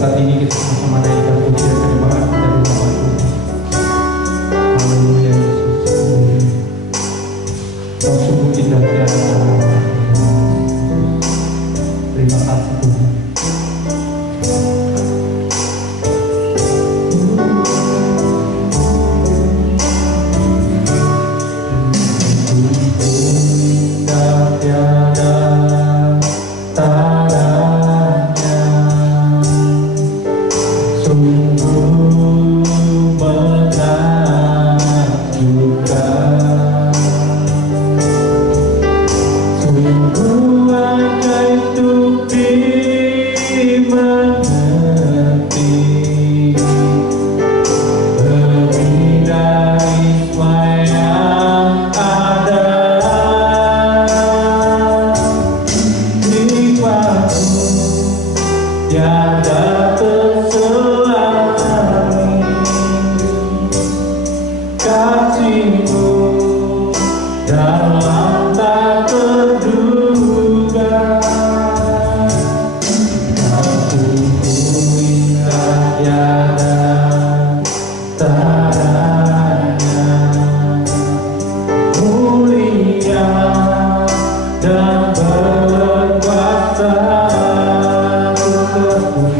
saat ini kita sama-sama naikkan puji dan terima kasih dari Bapa Tuhan. Haleluya Yesus. Kau sungguh indah Tuhan. Terima kasih Tuhan. Dan berkuasa untuk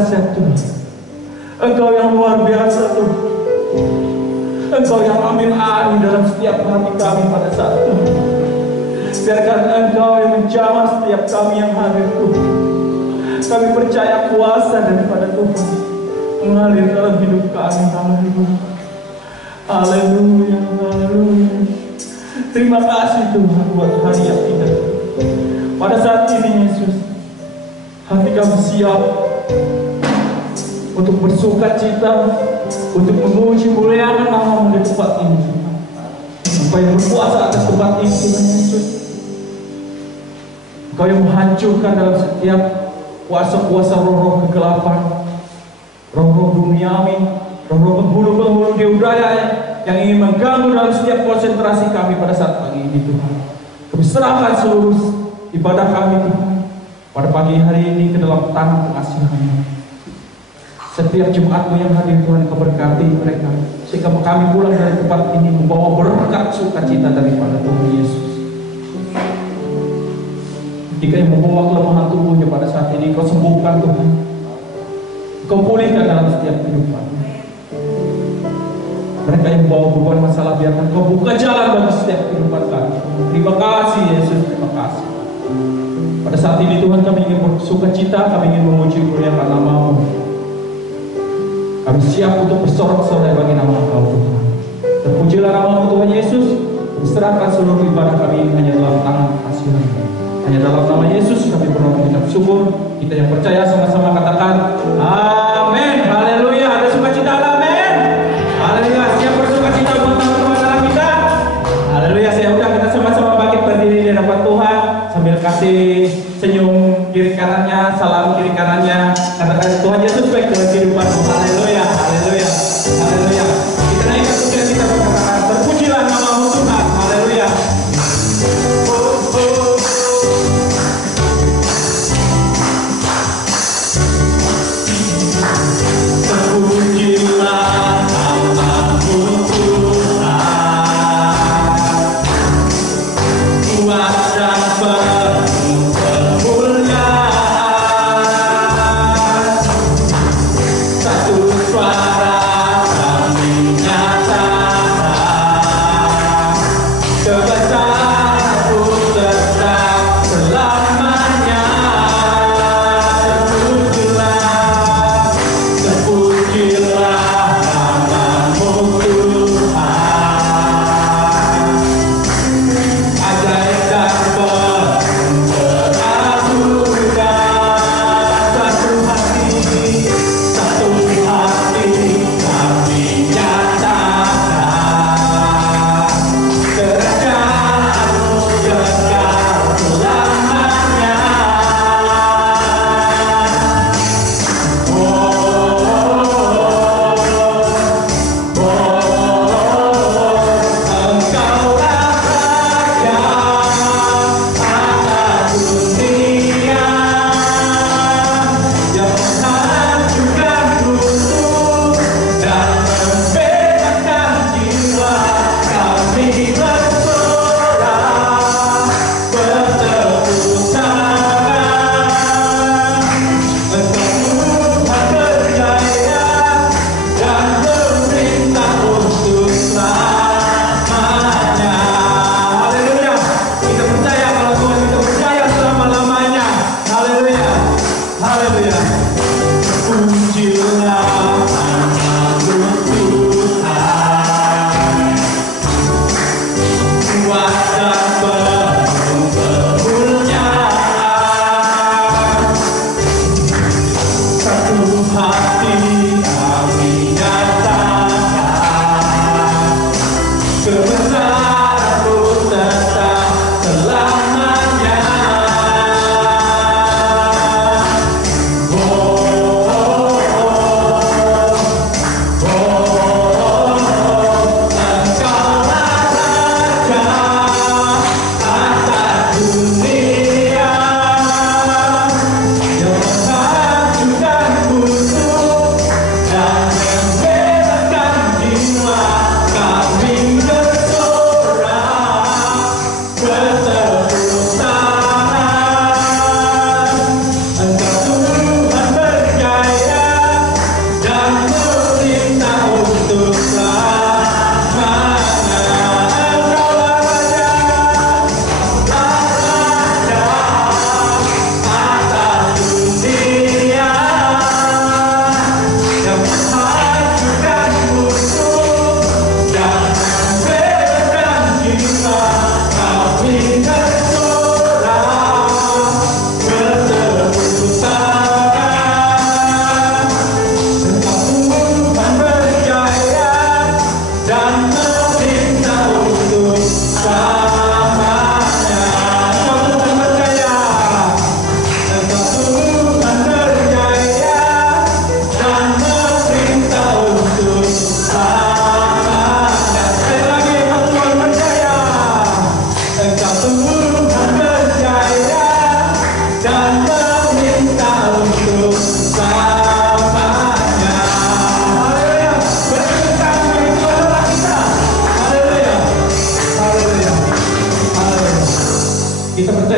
dahsyat Tuhan. Engkau yang luar biasa Tuhan. Engkau yang ambil alih dalam setiap hati kami pada saat ini. Biarkan Engkau yang menjamah setiap kami yang hadir Tuhan. Kami percaya kuasa daripada Tuhan mengalir dalam hidup kami. Haleluya. Haleluya. Haleluya. Terima kasih Tuhan buat hari yang indah. Pada saat ini Yesus, hati kami siap untuk bersuka cita, untuk memuji muliakan nama-Mu di tempat ini. Engkau yang berkuasa atas tempat ini Tuhan Yesus. Engkau yang menghancurkan dalam setiap kuasa-kuasa roh-roh kegelapan, roh-roh duniawi, roh-roh penghulu-penghulu di udara yang ingin mengganggu dalam setiap konsentrasi kami pada saat pagi ini Tuhan. Kami serahkan seluruh ibadah kami Tuhan pada pagi hari ini ke dalam tangan pengasihan-Mu. Setiap Jumatmu yang hadir Tuhan, Kau berkati mereka sehingga kami pulang dari tempat ini membawa berkat sukacita daripada Tuhan Yesus. Jika yang membawa kelemahan tubuhnya pada saat ini, Kau sembuhkan Tuhan. Kau pulihkan dalam setiap kehidupan. Mereka yang membawa beban masalah, biarkan Kau buka jalan bagi setiap kehidupan kami. Terima kasih Yesus, terima kasih. Pada saat ini Tuhan, kami ingin bersukacita, kami ingin memuji muliakan nama-Mu. Kami siap untuk bersorak-sorai bagi nama Engkau Tuhan. Terpujilah nama-Mu Tuhan Yesus. Serahkan seluruh ibadah kami hanya dalam tangan kasih-Mu. Hanya dalam nama Yesus kami berdoa mengucap syukur. Kita yang percaya sama-sama katakan amin. Haleluya. Ada sukacita, amin. Haleluya. Siap bersukacita buat teman-teman kita. Haleluya. Saya udah, kita sama-sama bangkit berdiri di hadapan Tuhan sambil kasih senyum kiri kanannya, salam kiri kanannya. Katakan Tuhan Yesus baik dalam kehidupanmu. Haleluya. Haleluya. Haleluya. Kita naikkan pujian kita berkatakan terpujilah nama-Mu Tuhan. Haleluya.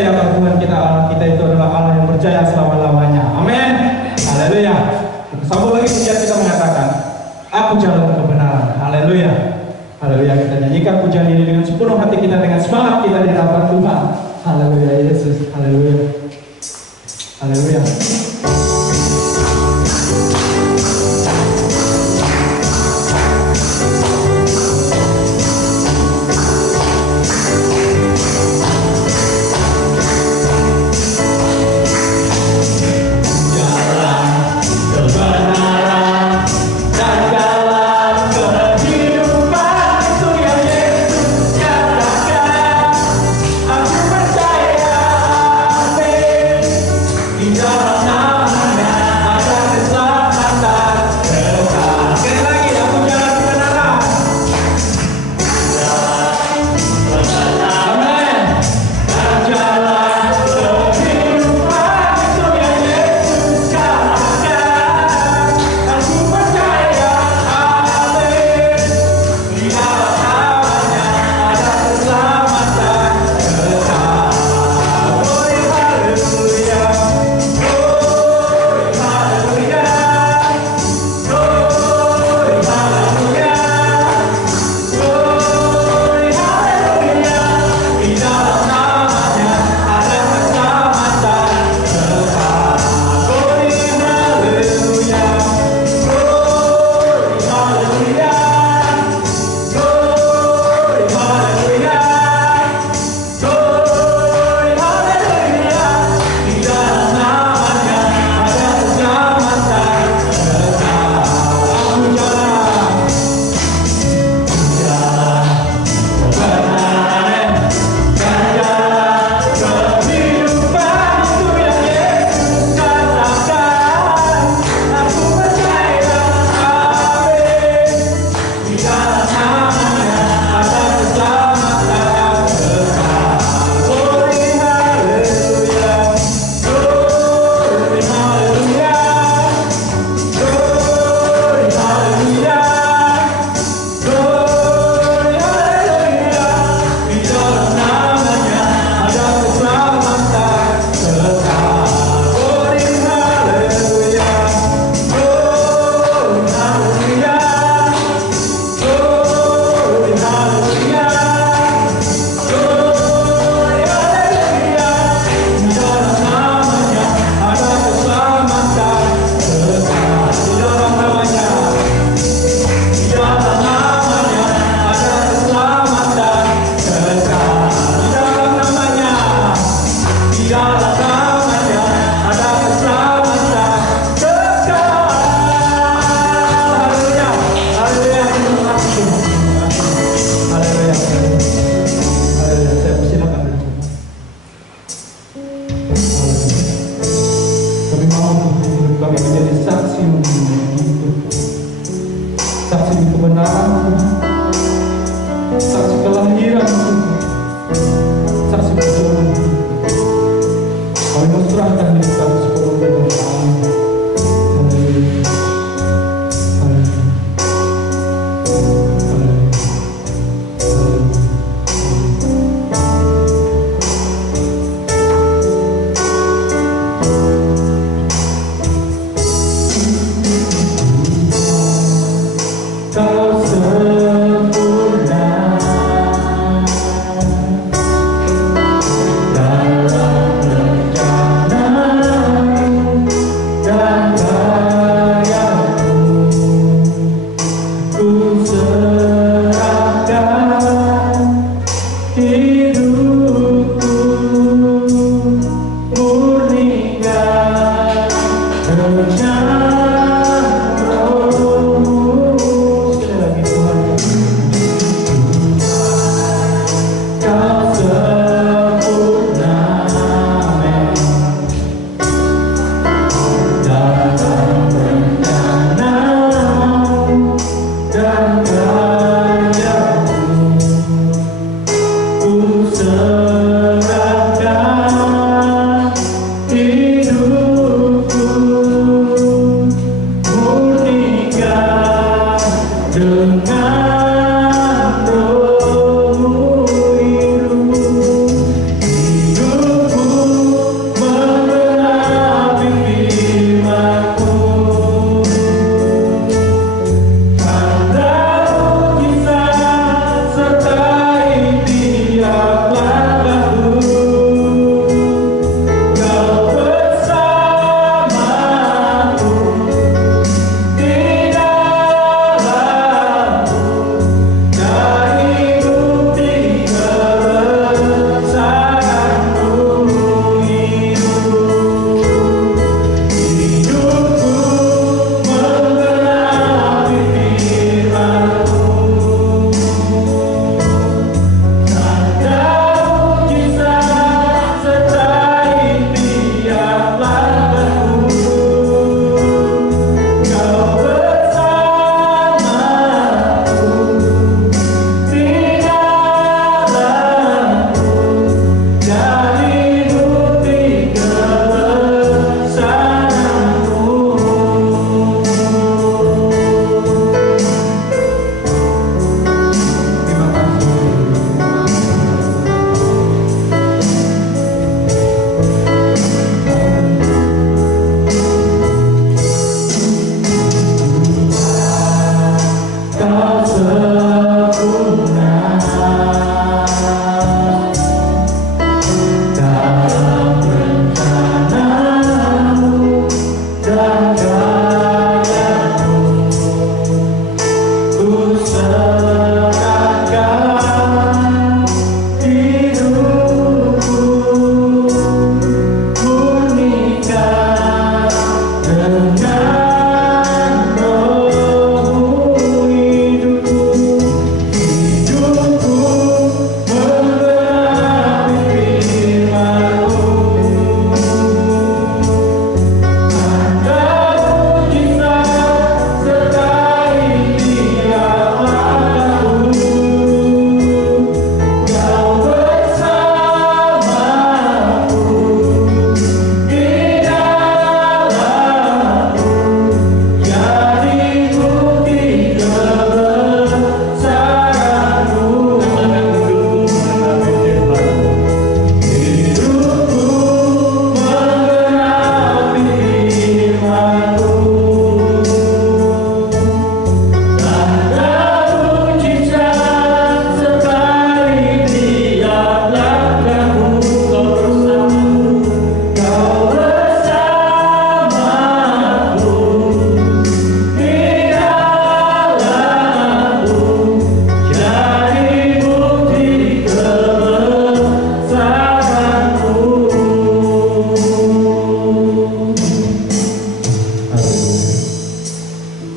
percaya bahwa Tuhan kita itu adalah Allah yang percaya selama-lamanya. Amin. Haleluya. Kita sambung lagi pujian kita mengatakan, aku jalan kebenaran. Haleluya. Haleluya. Kita nyanyikan pujian ini dengan sepenuh hati kita, dengan semangat kita di hadapan Tuhan. Haleluya Yesus. Haleluya. Haleluya.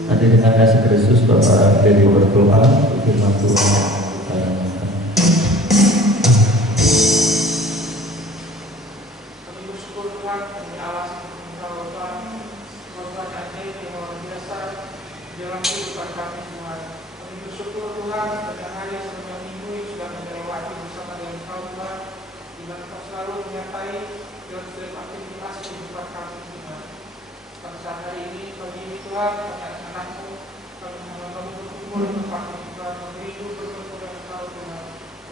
Nanti dengan kasih Kristus Bapak Dedi berdoa untuk firman Tuhan. Kami bersyukur Tuhan, kami Allah Engkau Tuhan, Tuhan yang luar biasa dalam kehidupan kami Tuhan. Kami bersyukur Tuhan pada hari sebelum minggu yang sudah kami lewati bersama dengan Engkau Tuhan, di mana Engkau selalu menyertai dan setiap aktivitas kehidupan kami Tuhan. Pada saat hari ini, pagi ini Tuhan, kami anak-anakmu, kami mengucapkan berkumpul tempat Tuhan, beribu berkumpul dengan Engkau Tuhan.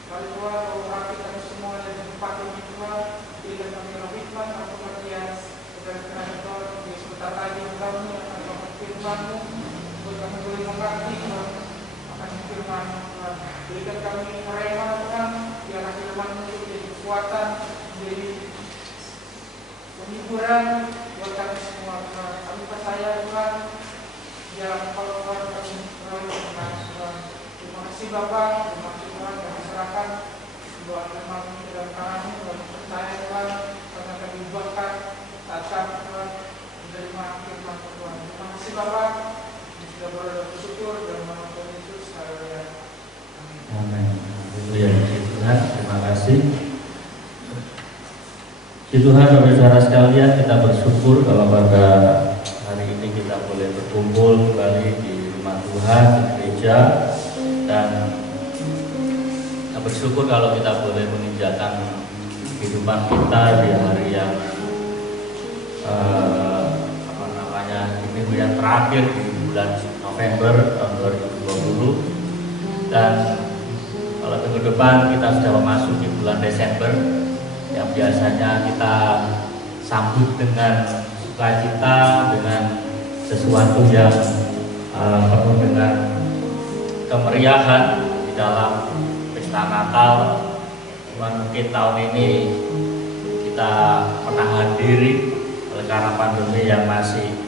Mari Tuhan, kau berkati kami semua dan tempat ini Tuhan, bila kami berhikmat dan pengertian, dan kerana Tuhan, di sebentar lagi Engkau yang akan memfirman-Mu, untuk kami boleh mengerti Tuhan, akan firman-Mu Tuhan. Berikan kami rema Tuhan, biarlah firman-Mu menjadi kekuatan, menjadi penghiburan buat kami semua Tuhan. Kami percaya Tuhan, biarlah Engkau Tuhan kami selalu mengenal Tuhan. Terima kasih Bapa, terima kasih Tuhan, kami serahkan buat firman-Mu dalam tangan-Mu, kami percaya Tuhan, kami akan dibuatkan saat kami Tuhan menerima firman Tuhan. Terima kasih Bapa, kami sudah bersyukur dan nama Tuhan Yesus. Haleluya. Amin. Haleluya. Tuhan, terima kasih. Tuhan, saudara sekalian, kita bersyukur kalau pada hari ini kita boleh berkumpul kembali di rumah Tuhan, di gereja, dan kita bersyukur kalau kita boleh menginjakan kehidupan kita di hari yang minggu yang terakhir di bulan November tahun 2020, dan kalau minggu depan kita sudah memasuki bulan Desember yang biasanya kita sambut dengan sukacita, dengan sesuatu yang penuh dengan kemeriahan di dalam pesta Natal. Cuman mungkin tahun ini kita menahan diri oleh karena pandemi yang masih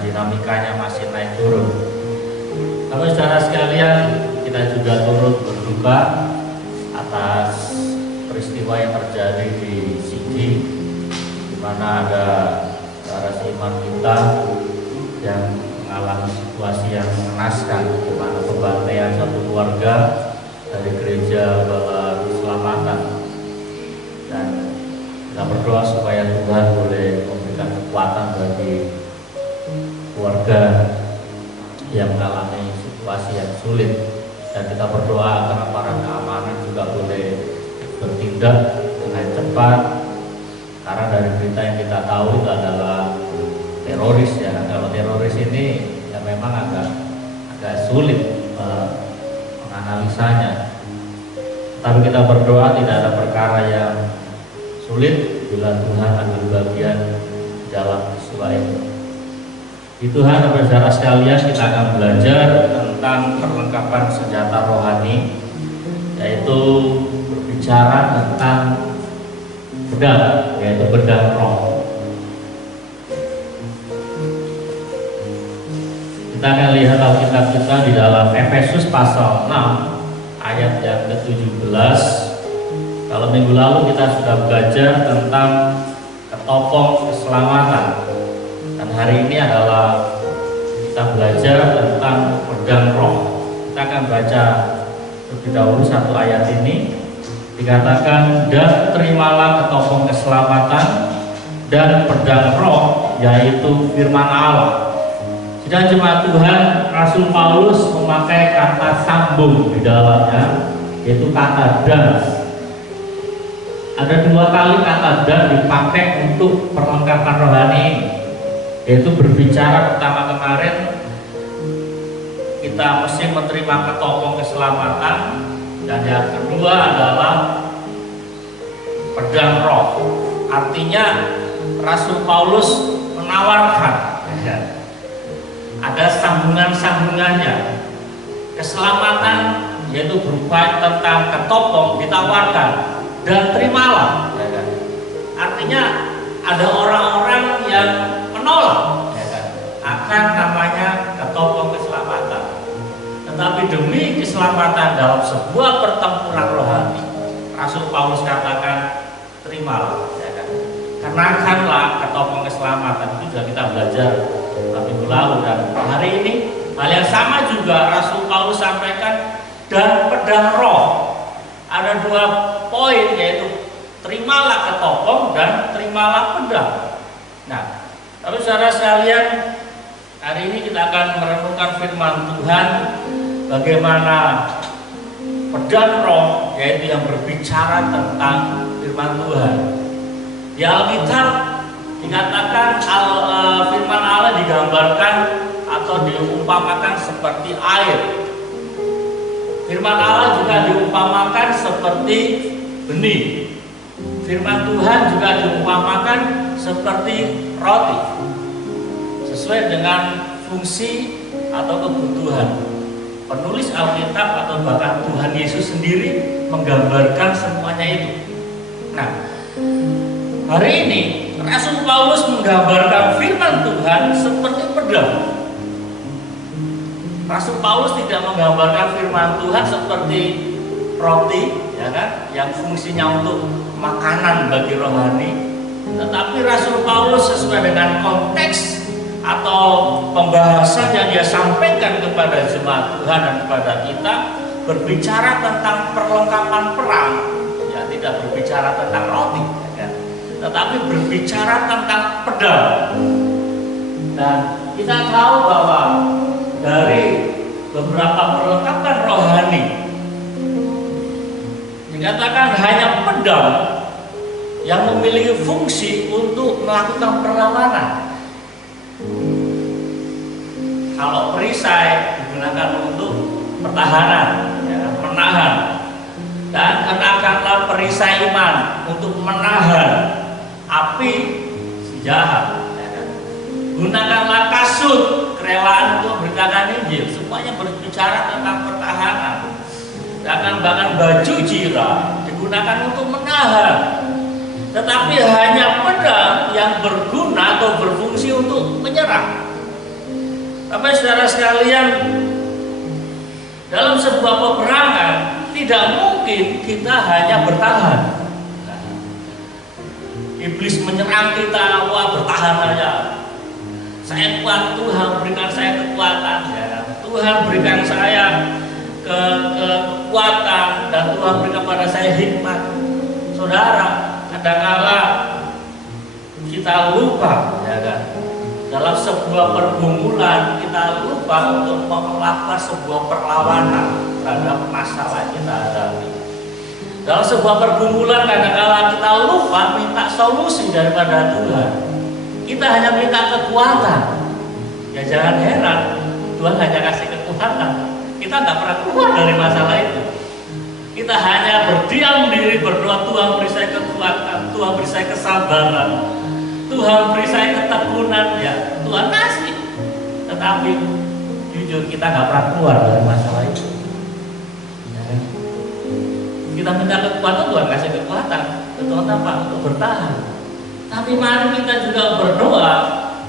dinamikanya masih naik turun. Kalau saudara sekalian, kita juga turut berduka atas peristiwa yang terjadi di Sigi, di mana ada saudara seiman kita yang mengalami situasi yang mengenaskan, di mana pembantaian satu keluarga dari gereja Bala Keselamatan. Dan kita berdoa supaya Tuhan boleh memberikan kekuatan bagi keluarga yang mengalami situasi yang sulit, dan kita berdoa agar aparat keamanan juga boleh bertindak dengan cepat, karena dari berita yang kita tahu itu adalah teroris ya. Kalau teroris ini ya memang agak sulit menganalisanya, tapi kita berdoa tidak ada perkara yang sulit bila Tuhan ambil bagian dalam peristiwa itu. Di Tuhan, saudara sekalian, kita akan belajar tentang perlengkapan senjata rohani, yaitu berbicara tentang pedang, yaitu pedang roh. Kita akan lihat Alkitab kita di dalam Efesus pasal 6 ayat yang ke-17. Kalau minggu lalu kita sudah belajar tentang ketopong keselamatan, dan hari ini adalah kita belajar tentang pedang roh. Kita akan baca terlebih dahulu satu ayat ini. Dikatakan, dan terimalah ketopong keselamatan dan pedang roh, yaitu firman Allah. Sidang jemaat Tuhan, Rasul Paulus memakai kata sambung di dalamnya, yaitu kata dan. Ada dua kali kata dan dipakai untuk perlengkapan rohani, yaitu berbicara pertama kemarin kita mesti menerima ketopong keselamatan, dan yang kedua adalah pedang roh. Artinya Rasul Paulus menawarkan, ada sambungan-sambungannya. Keselamatan yaitu berupa tentang ketopong ditawarkan, dan terimalah, artinya ada orang-orang yang menolak akan namanya ketopong keselamatan. Tetapi demi keselamatan dalam sebuah pertempuran rohani, Rasul Paulus katakan terimalah, kenakanlah ketopong keselamatan. Itu sudah kita belajar minggu lalu, dan hari ini hal yang sama juga Rasul Paulus sampaikan. Dan pedang roh, ada 2 poin, yaitu terimalah ketopong dan terimalah pedang. Nah, tapi saudara sekalian, hari ini kita akan merenungkan firman Tuhan, bagaimana pedang roh, yaitu yang berbicara tentang firman Tuhan. Di Alkitab dikatakan firman Allah digambarkan atau diumpamakan seperti air. Firman Allah juga diumpamakan seperti benih. Firman Tuhan juga diumpamakan seperti roti, sesuai dengan fungsi atau kebutuhan. Penulis Alkitab atau bahkan Tuhan Yesus sendiri menggambarkan semuanya itu. Nah, hari ini Rasul Paulus menggambarkan firman Tuhan seperti pedang. Rasul Paulus tidak menggambarkan firman Tuhan seperti roti, ya kan, yang fungsinya untuk makanan bagi rohani. Tetapi Rasul Paulus sesuai dengan konteks atau pembahasan yang dia sampaikan kepada jemaat Tuhan dan kepada kita, berbicara tentang perlengkapan perang, ya, tidak berbicara tentang roti, ya kan, tetapi berbicara tentang pedang. Dan kita tahu bahwa dari beberapa perlengkapan rohani dikatakan hanya pedang yang memiliki fungsi untuk melakukan perlawanan. Kalau perisai digunakan untuk pertahanan, ya, menahan, dan kenakanlah perisai iman untuk menahan api si jahat. Gunakanlah kasut kerelaan untuk beritakan Injil. Semuanya berbicara tentang pertahanan. Dan bahkan baju jira digunakan untuk menahan. Tetapi hanya pedang yang berguna atau berfungsi untuk menyerang. Tapi saudara sekalian, dalam sebuah peperangan tidak mungkin kita hanya bertahan. Iblis menyerang kita, wah bertahan aja. Saya kuat, Tuhan berikan saya kekuatan, ya. Tuhan berikan saya kekuatan, dan Tuhan berikan pada saya hikmat. Saudara, kadang-kala kita lupa, ya kan, dalam sebuah pergumulan kita lupa untuk melakukan sebuah perlawanan terhadap masalah kita hadapi. Dalam sebuah pergumulan kadang-kala kita lupa minta solusi daripada Tuhan. Kita hanya minta kekuatan. Ya jangan heran, Tuhan hanya kasih kekuatan. Kita nggak pernah keluar dari masalah itu. Kita hanya berdiam diri berdoa, Tuhan beri saya kekuatan, Tuhan beri saya kesabaran, Tuhan beri saya ketekunan, ya Tuhan kasih. Tetapi jujur kita nggak pernah keluar dari masalah itu. Ya. Kita minta kekuatan, Tuhan kasih kekuatan. Kekuatan apa? Untuk bertahan. Tapi mari kita juga berdoa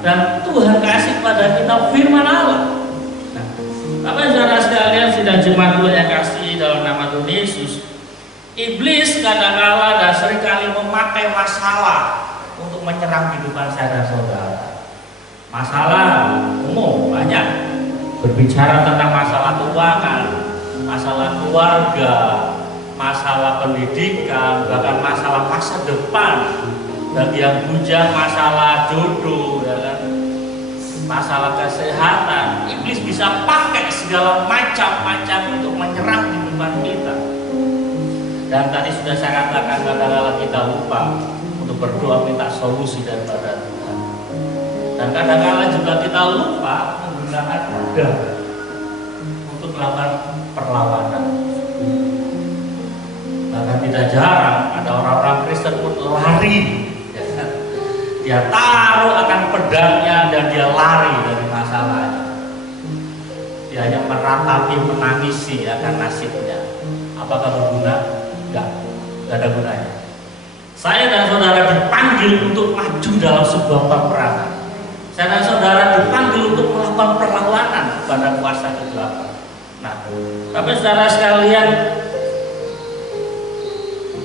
dan Tuhan kasih pada kita firman Allah. Nah, apa saudara sekalian, sidang jemaat Tuhan yang kasih dalam nama Tuhan Yesus, iblis kadang-kala dan seringkali memakai masalah untuk menyerang kehidupan saya dan saudara. Masalah umum banyak, berbicara tentang masalah keuangan, masalah keluarga, masalah pendidikan, bahkan masalah masa depan. Bagi yang bujang masalah jodoh, ya kan? Masalah kesehatan, iblis bisa pakai segala macam-macam untuk menyerang kehidupan kita. Dan tadi sudah saya katakan, kadang-kadang kita lupa untuk berdoa minta solusi daripada Tuhan. Dan kadang-kadang juga kita lupa menggunakan pedang untuk melakukan perlawanan. Bahkan tidak jarang ada orang-orang Kristen pun lari. Dia taruh akan pedangnya dan dia lari dari masalahnya. Dia hanya meratapi, menangisi akan nasibnya. Apakah berguna? Enggak ada gunanya. Saya dan saudara dipanggil untuk maju dalam sebuah peperangan. Saya dan saudara dipanggil untuk melakukan perlawanan kepada kuasa kegelapan. Nah, tapi saudara sekalian,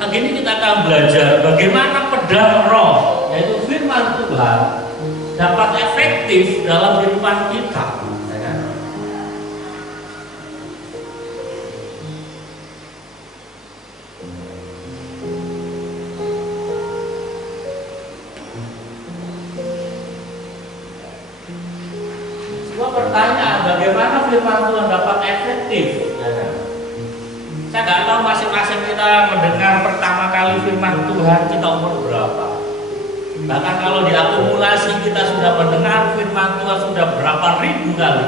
hari ini kita akan belajar bagaimana pedang roh, yaitu firman Tuhan, dapat efektif dalam kehidupan kita, ya kan? Sebuah pertanyaan, bagaimana firman Tuhan dapat efektif? Ya kan? Saya nggak tahu masing-masing kita mendengar pertama kali firman Tuhan kita umur berapa. Bahkan kalau diakumulasi kita sudah mendengar firman Tuhan sudah berapa ribu kali,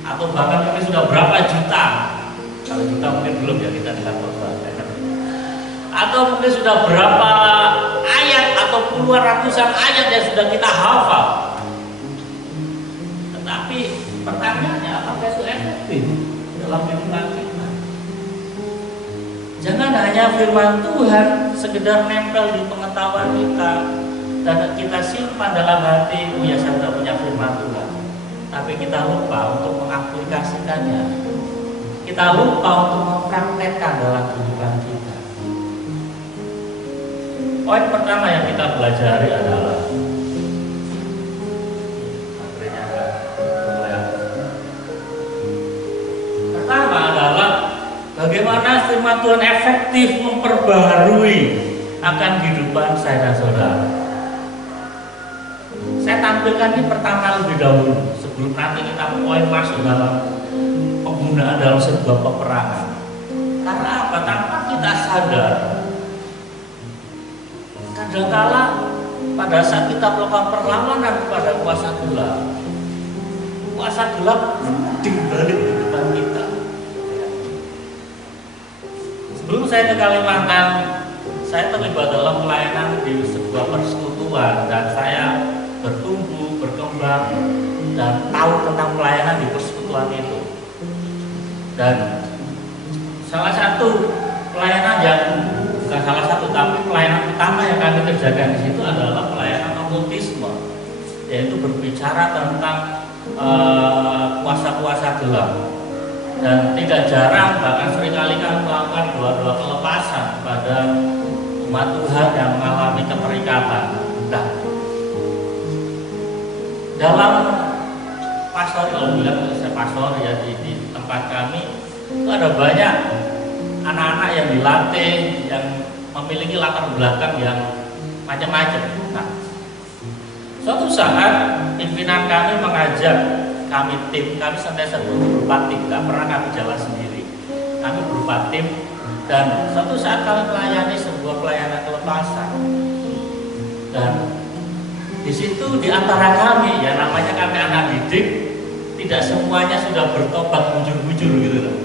atau bahkan mungkin sudah berapa juta. Kalau juta mungkin belum ya, kita dengar khotbah. Atau mungkin sudah berapa ayat atau puluhan ratusan ayat yang sudah kita hafal. Tetapi pertanyaannya, apakah itu efektif dalam kehidupan kita? Jangan hanya firman Tuhan sekedar nempel di pengetahuan kita dan kita simpan dalam hati, oh ya saya sudah punya firman Tuhan, tapi kita lupa untuk mengaplikasikannya, kita lupa untuk mempraktekkan dalam kehidupan kita. Poin pertama yang kita pelajari adalah pertama adalah bagaimana firman Tuhan efektif memperbaharui akan kehidupan saya dan saudara. Saya tampilkan ini pertama lebih dahulu sebelum nanti kita mulai masuk dalam penggunaan dalam sebuah peperangan. Karena apa? Tanpa kita sadar, kadangkala pada saat kita melakukan perlawanan kepada kuasa gelap di balik kehidupan kita. Sebelum saya ke Kalimantan, saya terlibat dalam pelayanan di sebuah persekutuan dan saya bertumbuh, berkembang dan tahu tentang pelayanan di persekutuan itu. Dan salah satu pelayanan yang bukan salah satu, tapi pelayanan utama yang kami kerjakan di situ adalah pelayanan okultisme, yaitu berbicara tentang kuasa-kuasa gelap. Dan tidak jarang, bahkan seringkali kami melakukan doa-doa kelepasan pada umat Tuhan yang mengalami keterikatan. Nah, dalam pastor, kalau bilang saya pastor ya di tempat kami itu ada banyak anak-anak yang dilatih yang memiliki latar belakang yang macam-macam. Nah, suatu saat pimpinan kami mengajak kami senantiasa berupa tim, tidak pernah kami jalan sendiri. Kami berupa tim dan suatu saat kami melayani sebuah pelayanan kelepasan. Dan di situ di antara kami, ya namanya kami anak didik, tidak semuanya sudah bertobat bujur-bujur gitu loh.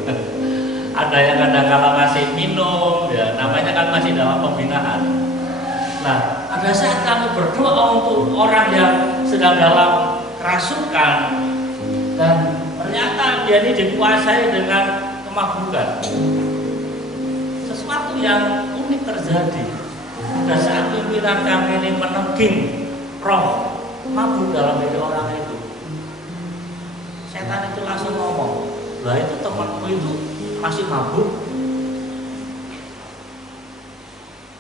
Ada yang kadang-kala masih minum, ya namanya kan masih dalam pembinaan. Nah, pada saat kami berdoa untuk orang yang sedang dalam kerasukan dan ternyata dia ini dikuasai dengan kemabukan, sesuatu yang unik terjadi. Pada saat pimpinan kami ini meneging roh mabuk dalam diri orang itu, setan itu langsung ngomong, lah itu temanku itu masih mabuk.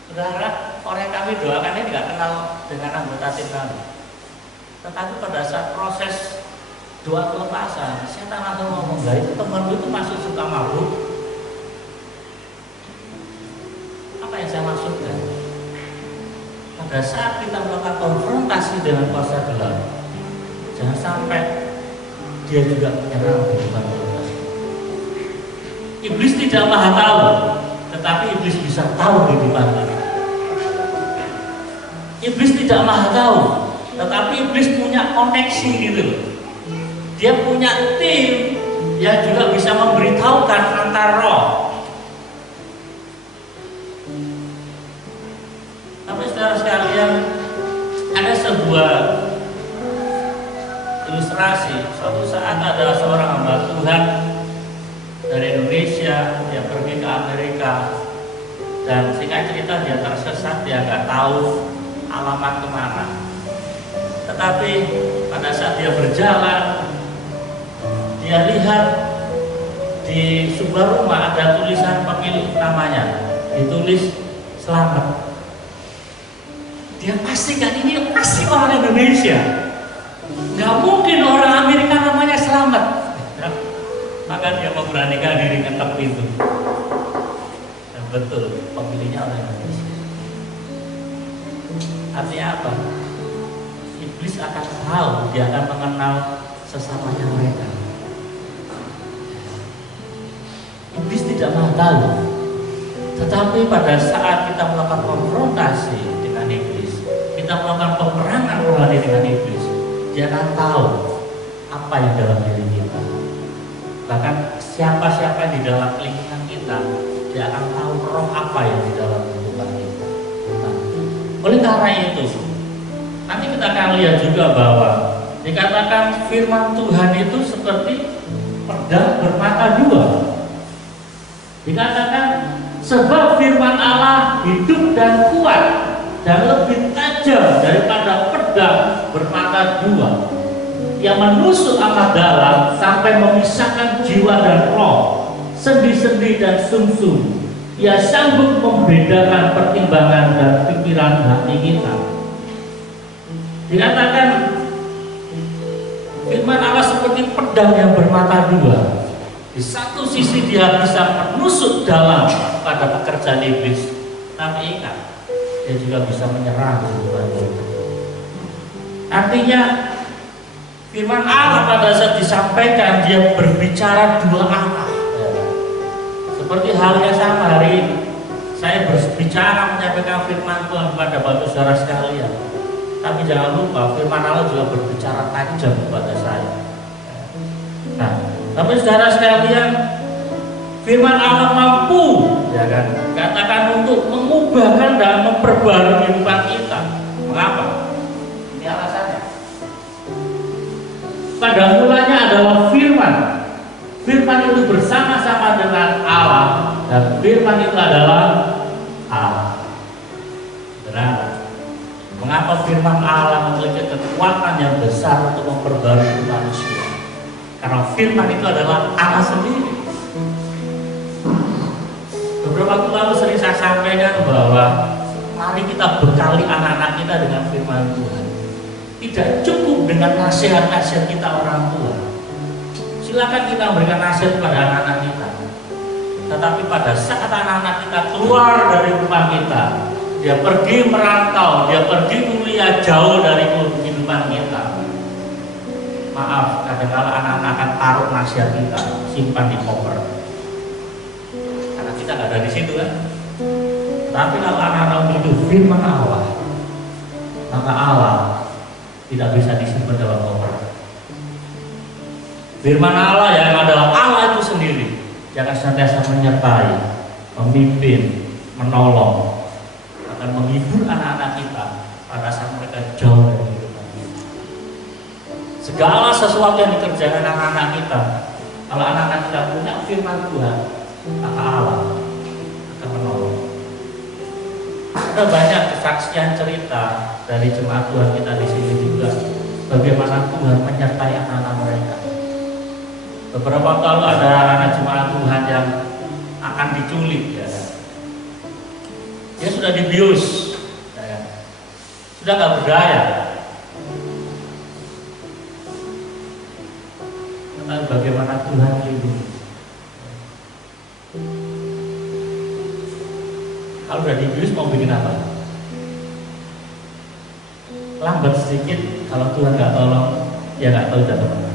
Saudara, orang yang kami doakan ini tidak kenal dengan anggota tim kami, tetapi pada saat proses doa kelepasan, setan langsung ngomong, lah itu temanku itu masih suka mabuk. Apa yang saya maksudkan? Pada saat kita melakukan konfrontasi dengan kuasa gelap, jangan sampai dia juga menyerang kehidupan kita. Iblis tidak maha tahu, tetapi iblis bisa tahu kehidupan kita. Iblis tidak maha tahu, tetapi iblis punya koneksi gitu loh. Dia punya tim yang juga bisa memberitahukan antar roh. Tapi saudara sekalian, ada sebuah ilustrasi. Suatu saat ada seorang hamba Tuhan dari Indonesia yang pergi ke Amerika, dan singkat cerita dia tersesat, dia nggak tahu alamat kemana. Tetapi pada saat dia berjalan, dia lihat di sebuah rumah ada tulisan pemilik namanya, ditulis selamat. dia pastikan ini pasti orang Indonesia. Nggak mungkin orang Amerika namanya Selamat. Maka dia memberanikan diri ngetep itu. Dan betul, pemilihnya orang Indonesia. Artinya apa? Iblis akan tahu, dia akan mengenal sesamanya mereka. Iblis tidak mau tahu. Tetapi pada saat kita melakukan konfrontasi dengan iblis, kita melakukan peperangan rohani dengan iblis, dia akan tahu apa yang dalam diri kita. Bahkan siapa-siapa di dalam lingkungan kita, dia akan tahu roh apa yang di dalam kehidupan kita. Nah, oleh karena itu, nanti kita akan lihat juga bahwa dikatakan firman Tuhan itu seperti pedang bermata dua. Dikatakan sebab firman Allah hidup dan kuat dan lebih tajam daripada pedang bermata dua, yang menusuk amat dalam sampai memisahkan jiwa dan roh, sendi-sendi dan sumsum. Ia sanggup membedakan pertimbangan dan pikiran hati kita. Dikatakan firman Allah seperti pedang yang bermata dua. Di satu sisi dia bisa menusuk dalam pada pekerjaan iblis, tapi ingat, dia juga bisa menyerang kehidupan kita. Artinya firman Allah pada saat disampaikan, dia berbicara dua arah. Seperti halnya sama hari ini, saya berbicara menyampaikan firman Tuhan kepada bapak saudara sekalian. Tapi jangan lupa firman Allah juga berbicara tajam kepada saya. Nah, tapi saudara sekalian, firman Allah mampu, ya kan, katakan untuk mengubahkan dan memperbarui kehidupan kita. Mengapa? Ini alasannya. Pada mulanya adalah firman. Firman itu bersama-sama dengan Allah, dan firman itu adalah Allah. Benar? Mengapa firman Allah memiliki kekuatan yang besar untuk memperbarui manusia? Karena firman itu adalah Allah sendiri. Beberapa waktu lalu sering saya sampaikan bahwa mari kita bekali anak-anak kita dengan firman Tuhan. Tidak cukup dengan nasihat-nasihat kita orang tua. Silakan kita memberikan nasihat kepada anak-anak kita. Tetapi pada saat anak-anak kita keluar dari rumah kita, dia pergi merantau, dia pergi kuliah jauh dari kehidupan kita. Maaf, kadang-kadang anak-anak akan taruh nasihat kita, simpan di koper. Karena kita nggak ada di situ kan. Tapi kalau anak-anak itu firman Allah, maka Allah tidak bisa disimpan dalam koper. Firman Allah yang adalah Allah itu sendiri, dia akan senantiasa menyertai, memimpin, menolong, akan menghibur anak-anak kita pada saat mereka jauh dari kehidupan kita. Segala sesuatu yang dikerjakan anak-anak kita, kalau anak-anak kita punya firman Tuhan, maka Allah akan menolong. Ada banyak kesaksian cerita dari jemaat Tuhan kita di sini juga, bagaimana Tuhan menyertai anak-anak mereka. Beberapa kali ada anak jemaat Tuhan yang akan diculik, ya. Dia sudah dibius, ya. Sudah nggak berdaya. Tetapi bagaimana Tuhan lindungi? Kalau sudah dibius mau bikin apa? Lambat sedikit, kalau Tuhan nggak tolong, dia nggak tahu jatuh mana.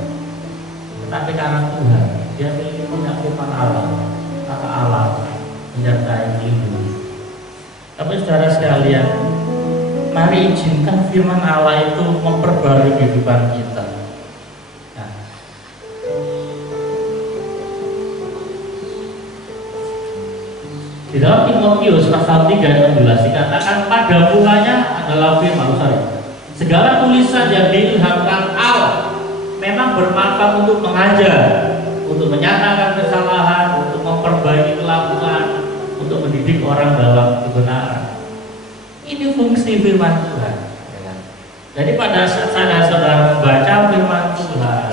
Tetapi karena Tuhan, dia punya firman Allah, maka Allah menyertai melindungi. Tapi saudara sekalian, mari izinkan firman Allah itu memperbarui kehidupan kita. Nah, di dalam Timotius pasal 3 ayat 16 dikatakan pada mulanya adalah firman, segala tulisan yang diilhamkan Allah memang bermanfaat untuk mengajar, untuk menyatakan kesalahan, untuk memperbaiki kelakuan, untuk mendidik orang dalam kebenaran. Ini fungsi firman Tuhan. Jadi pada saat saudara membaca firman Tuhan,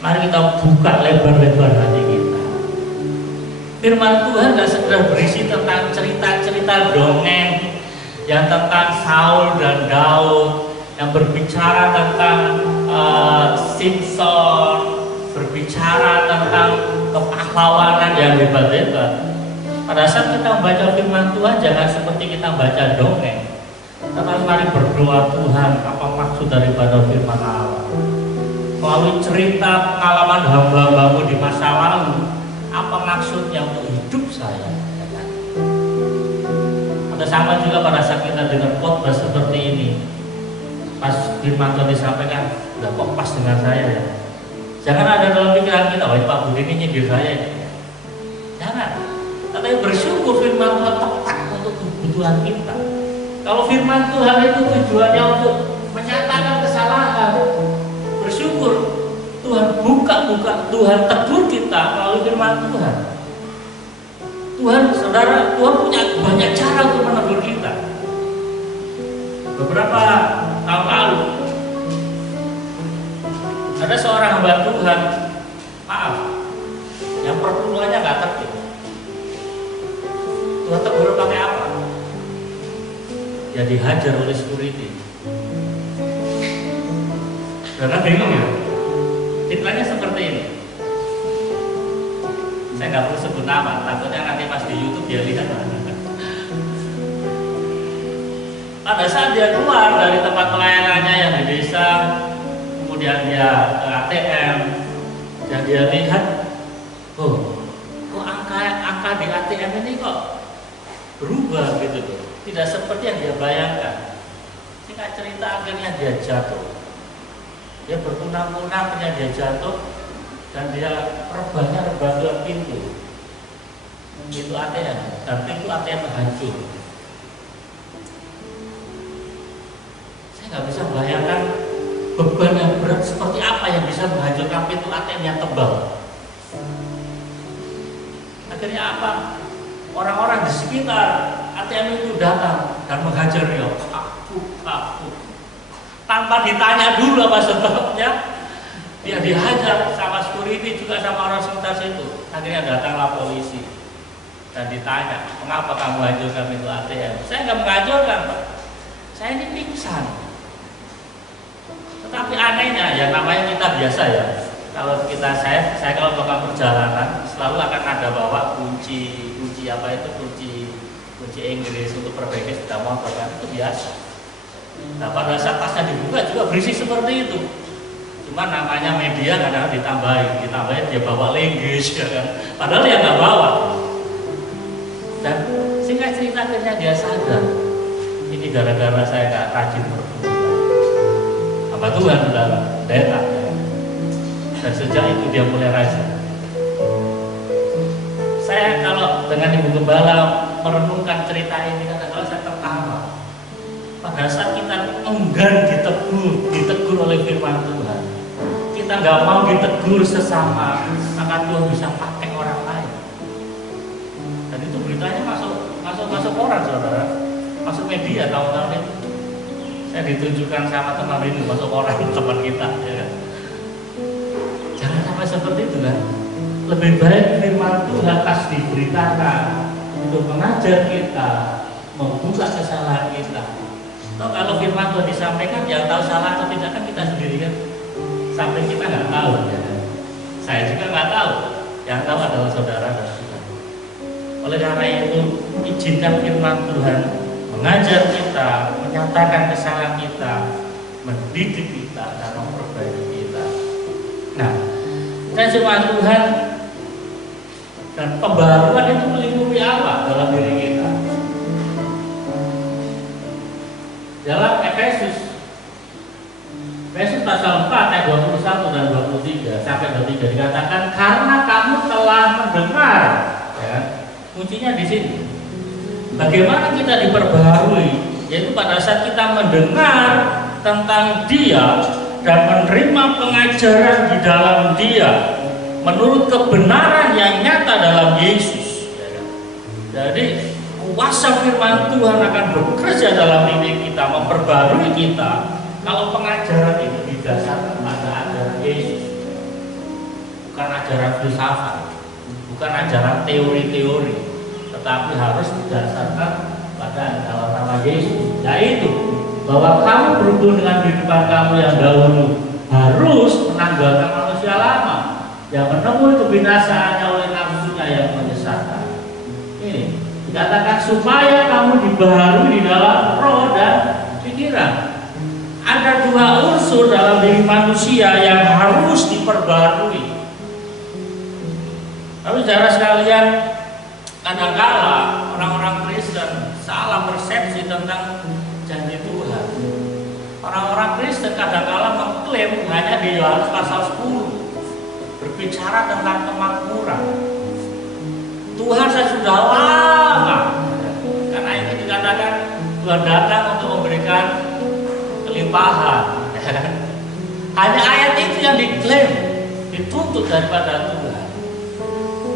mari kita buka lebar-lebar hati kita. Firman Tuhan tidak sekedar berisi tentang cerita-cerita dongeng, yang tentang Saul dan Daud, yang berbicara tentang Simpson, berbicara tentang kepahlawanan yang hebat-hebat. Pada saat kita membaca firman Tuhan, jangan seperti kita baca dongeng, tetapi mari berdoa, Tuhan, apa maksud daripada firman Allah? Melalui cerita pengalaman hamba-hambamu di masa lalu, apa maksudnya untuk hidup saya? Ada sama juga pada saat kita dengar khotbah seperti ini, pas firman Tuhan disampaikan, udah kok pas dengan saya ya. Jangan ada dalam pikiran kita, wah Pak Budi ini nyindir saya ya. Jangan. Tapi bersyukur firman Tuhan tepat untuk kebutuhan kita. Kalau firman Tuhan itu tujuannya untuk menyatakan kesalahan, bersyukur Tuhan buka, Tuhan tegur kita melalui firman Tuhan. Tuhan, saudara, Tuhan punya banyak cara untuk menegur kita. Beberapa tahun lalu ada seorang hamba Tuhan, maaf, yang perpuluhannya nggak tertib. Tuhan tegur pakai apa? Ya dihajar oleh security. Karena bingung ya. Ceritanya seperti ini. Saya nggak perlu sebut nama, takutnya nanti pas di YouTube dia lihat. Pada saat dia keluar dari tempat pelayanannya yang di desa, kemudian dia ke ATM, dan dia lihat, oh, kok angka di ATM ini kok berubah gitu loh, tidak seperti yang dia bayangkan. Singkat cerita akhirnya dia jatuh, dia berkunang-kunang, akhirnya dia jatuh, dan dia rebahnya ke pintu ATM, dan pintu ATM hancur. Saya nggak bisa bayangkan beban yang berat seperti apa yang bisa menghancurkan pintu ATM yang tebal. Akhirnya apa? Orang-orang di sekitar ATM itu datang dan menghajar dia, kaku. Tanpa ditanya dulu apa sebabnya, dia dihajar sama security juga sama orang sekitar situ. Akhirnya datanglah polisi dan ditanya, mengapa kamu hancurkan pintu ATM? Saya nggak menghancurkan, Pak. Saya ini pingsan. Tetapi anehnya, ya namanya kita biasa ya. Kalau saya kalau melakukan perjalanan selalu akan ada bawa kunci apa itu kunci Inggris untuk perbaiki sepeda motor kan, itu biasa. Nah pada saat pasnya dibuka juga berisi seperti itu. Cuma namanya media kadang-kadang ditambahin dia bawa linggis ya kan. Padahal dia nggak bawa. Dan singkat cerita akhirnya dia sadar, ini gara-gara saya nggak rajin berdoa. Apa Tuhan sudah datang ya. Dan sejak itu dia mulai rajin. Saya kalau dengan Ibu Gembala merenungkan cerita ini, kadang-kadang saya tertawa. Pada saat kita enggan ditegur oleh firman Tuhan, kita nggak mau ditegur sesama, maka Tuhan bisa pakai orang lain. Dan itu beritanya masuk koran, saudara, masuk media tahun-tahun itu. Saya ditunjukkan sama teman ini masuk koran teman kita. Ya kan? Jangan sampai seperti itu kan. Lebih baik firman Tuhan pas diberitakan untuk mengajar kita, membuka kesalahan kita. Atau kalau firman Tuhan disampaikan, yang tahu salah atau tidak kan kita sendiri kan. Sampai kita nggak tahu ya. Saya juga nggak tahu. Yang tahu adalah saudara dan Tuhan. Oleh karena itu, izinkan firman Tuhan mengajar kita, menyatakan kesalahan kita, mendidik kita dan memperbaiki kita. Nah, firman Tuhan dan pembaruan itu melingkupi apa dalam diri kita? Dalam Efesus pasal 4 ayat 21 dan 23 sampai 23 dikatakan, karena kamu telah mendengar, ya, kuncinya di sini. Bagaimana kita diperbaharui? Yaitu pada saat kita mendengar tentang Dia dan menerima pengajaran di dalam Dia menurut kebenaran yang nyata dalam Yesus. Jadi kuasa firman Tuhan akan bekerja dalam diri kita, memperbarui kita. Kalau pengajaran itu didasarkan pada ajaran Yesus, bukan ajaran filsafat, bukan ajaran teori-teori, tetapi harus didasarkan pada dalam nama Yesus, yaitu bahwa kamu berhubung dengan kehidupan kamu yang dahulu harus menanggalkan manusia lama yang menemui kebinasaannya oleh nafsunya yang menyesatkan. Ini dikatakan supaya kamu dibaharui di dalam roh dan pikiran. Ada dua unsur dalam diri manusia yang harus diperbarui. Tapi saudara sekalian, kadang-kala orang-orang Kristen salah persepsi tentang janji Tuhan. Orang-orang Kristen kadang-kala mengklaim hanya di Yohanes pasal 10 berbicara tentang kemakmuran. Tuhan saya sudah lama, karena itu dikatakan Tuhan datang untuk memberikan kelimpahan. Hanya ayat itu yang diklaim, dituntut daripada Tuhan.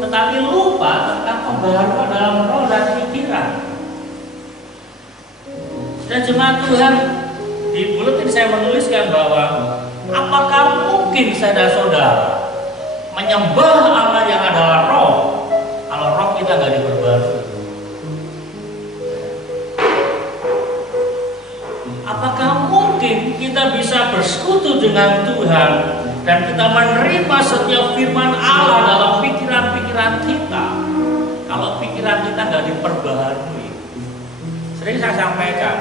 Tetapi lupa tentang pembaharuan dalam roh dan pikiran. Dan jemaat Tuhan, di buletin saya menuliskan bahwa apakah mungkin saudara-saudara menyembah Allah yang adalah roh kalau roh kita nggak diperbarui? Apakah mungkin kita bisa bersekutu dengan Tuhan dan kita menerima setiap firman Allah dalam pikiran-pikiran kita kalau pikiran kita nggak diperbaharui? Sering saya sampaikan,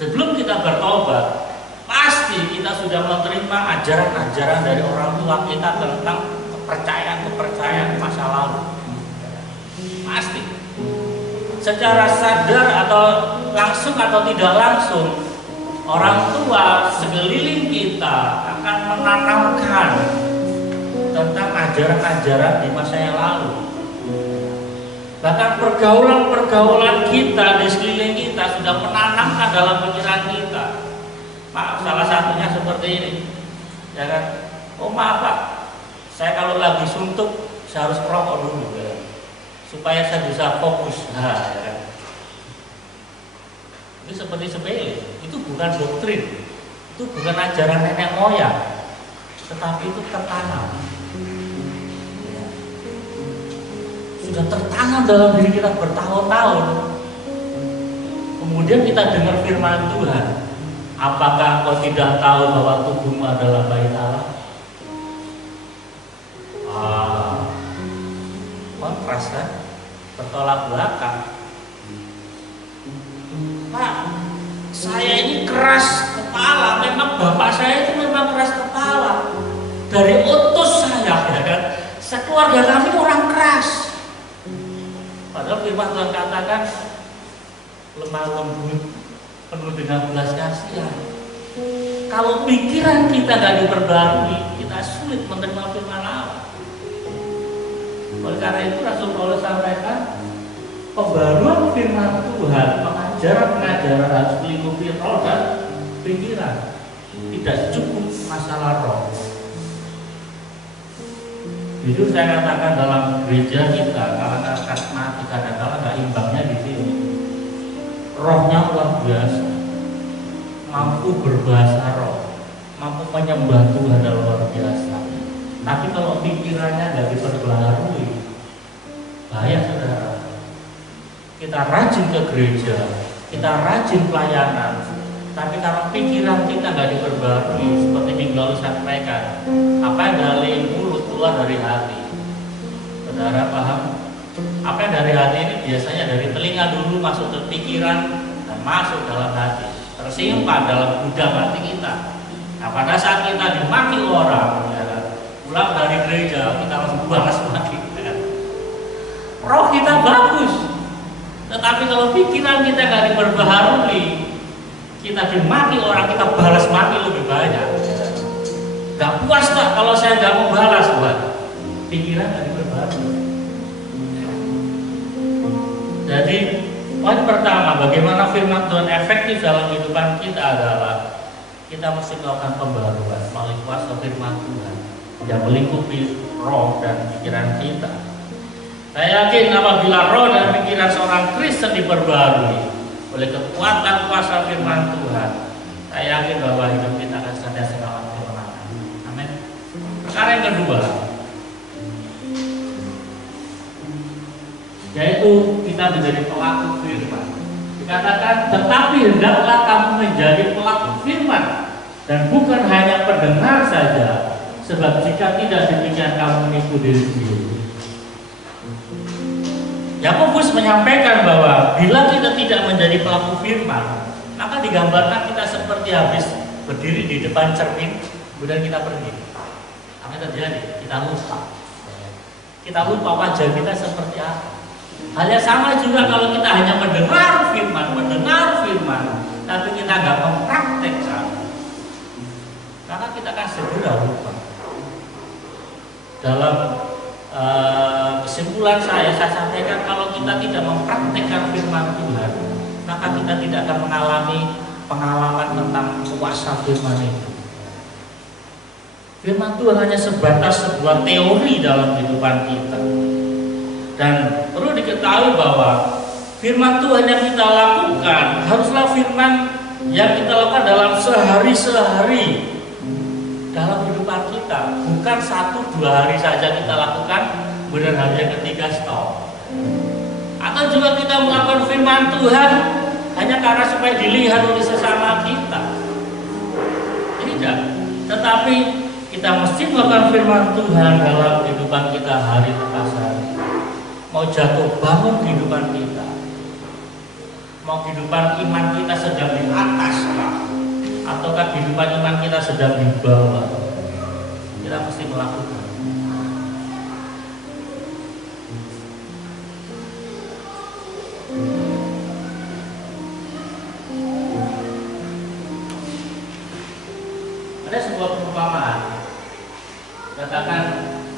sebelum kita bertobat, pasti kita sudah menerima ajaran-ajaran dari orang tua kita tentang kepercayaan-kepercayaan masa lalu. Pasti. Secara sadar atau langsung atau tidak langsung, orang tua sekeliling kita akan menanamkan tentang ajaran-ajaran di masa yang lalu. Bahkan pergaulan-pergaulan kita di sekeliling kita sudah menanamkan dalam pikiran kita. Maaf, salah satunya seperti ini, ya kan? Oh maaf Pak, saya kalau lagi suntuk saya harus merokok dulu, ya, supaya saya bisa fokus. Nah, ya kan? Itu seperti sepele, itu bukan doktrin, itu bukan ajaran nenek moyang, tetapi itu tertanam. Sudah tertanam dalam diri kita bertahun-tahun. Kemudian kita dengar firman Tuhan, apakah kau tidak tahu bahwa tubuhmu adalah bait Allah? Kontras kan? Bertolak belakang. Pak, saya ini keras kepala. Memang bapak saya itu memang keras kepala. Dari utus saya, ya kan? Sekeluarga kami orang keras. Padahal firman Tuhan katakan lemah lembut, penuh dengan belas kasihan. Kalau pikiran kita nggak diperbarui, kita sulit menerima firman Allah. Oleh karena itu Rasul Paulus sampaikan, pembaruan firman Tuhan, pengajaran-pengajaran harus melingkupi roh dan pikiran. Tidak cukup masalah roh. Jujur saya katakan dalam gereja kita, kalangan karismatik kadang-kadang nggak imbangnya di sini. Rohnya luar biasa, mampu berbahasa roh, mampu menyembah Tuhan dan luar biasa. Tapi kalau pikirannya nggak diperbaharui, bahaya saudara. Kita rajin ke gereja, kita rajin pelayanan, tapi kalau pikiran kita nggak diperbarui, seperti minggu lalu saya sampaikan, apa yang dari mulut keluar dari hati. Saudara paham? Apa yang dari hati ini biasanya dari telinga dulu masuk ke pikiran dan masuk dalam hati, tersimpan dalam gudang hati kita. Nah, pada saat kita dimaki orang, ya, pulang dari gereja kita langsung balas maki. Ya. Roh kita bagus, tetapi kalau pikiran kita nggak diperbaharui, kita dimaki orang, kita balas maki lebih banyak. Gak puas Pak kalau saya nggak mau balas, Pak. Pikiran nggak diperbarui. Jadi poin pertama, bagaimana firman Tuhan efektif dalam kehidupan kita adalah kita mesti melakukan pembaruan melalui kuasa firman Tuhan yang melingkupi roh dan pikiran kita. Saya yakin apabila roh dan pikiran seorang Kristen diperbarui oleh kekuatan kuasa firman Tuhan, saya yakin bahwa hidup kita akan senantiasa mengalami kemenangan. Amin. Perkara yang kedua, yaitu kita menjadi pelaku firman. Dikatakan, tetapi hendaklah kamu menjadi pelaku firman dan bukan hanya pendengar saja, sebab jika tidak demikian kamu menipu diri sendiri. Yakobus menyampaikan bahwa bila kita tidak menjadi pelaku firman, maka digambarkan kita seperti habis berdiri di depan cermin, kemudian kita pergi. Apa yang terjadi? Kita lupa. Kita lupa wajah kita seperti apa. Halnya sama juga kalau kita hanya mendengar firman, tapi kita nggak mempraktekkan, maka kita akan segera lupa. Dalam kesimpulan saya sampaikan, kalau kita tidak mempraktekkan firman Tuhan, maka kita tidak akan mengalami pengalaman tentang kuasa firman itu. Firman Tuhan hanya sebatas sebuah teori dalam kehidupan kita. Dan perlu diketahui bahwa firman Tuhan yang kita lakukan haruslah firman yang kita lakukan dalam sehari-hari dalam kehidupan kita, bukan 1-2 hari saja kita lakukan, kemudian hari yang ketiga stop. Atau juga kita melakukan firman Tuhan hanya karena supaya dilihat oleh sesama kita. Tidak, tetapi kita mesti melakukan firman Tuhan dalam kehidupan kita hari lepas hari. Mau jatuh bangun kehidupan kita, mau kehidupan iman kita sedang di atas ataukah kehidupan iman kita sedang di bawah, kita mesti melakukan. Ada sebuah perumpamaan, katakan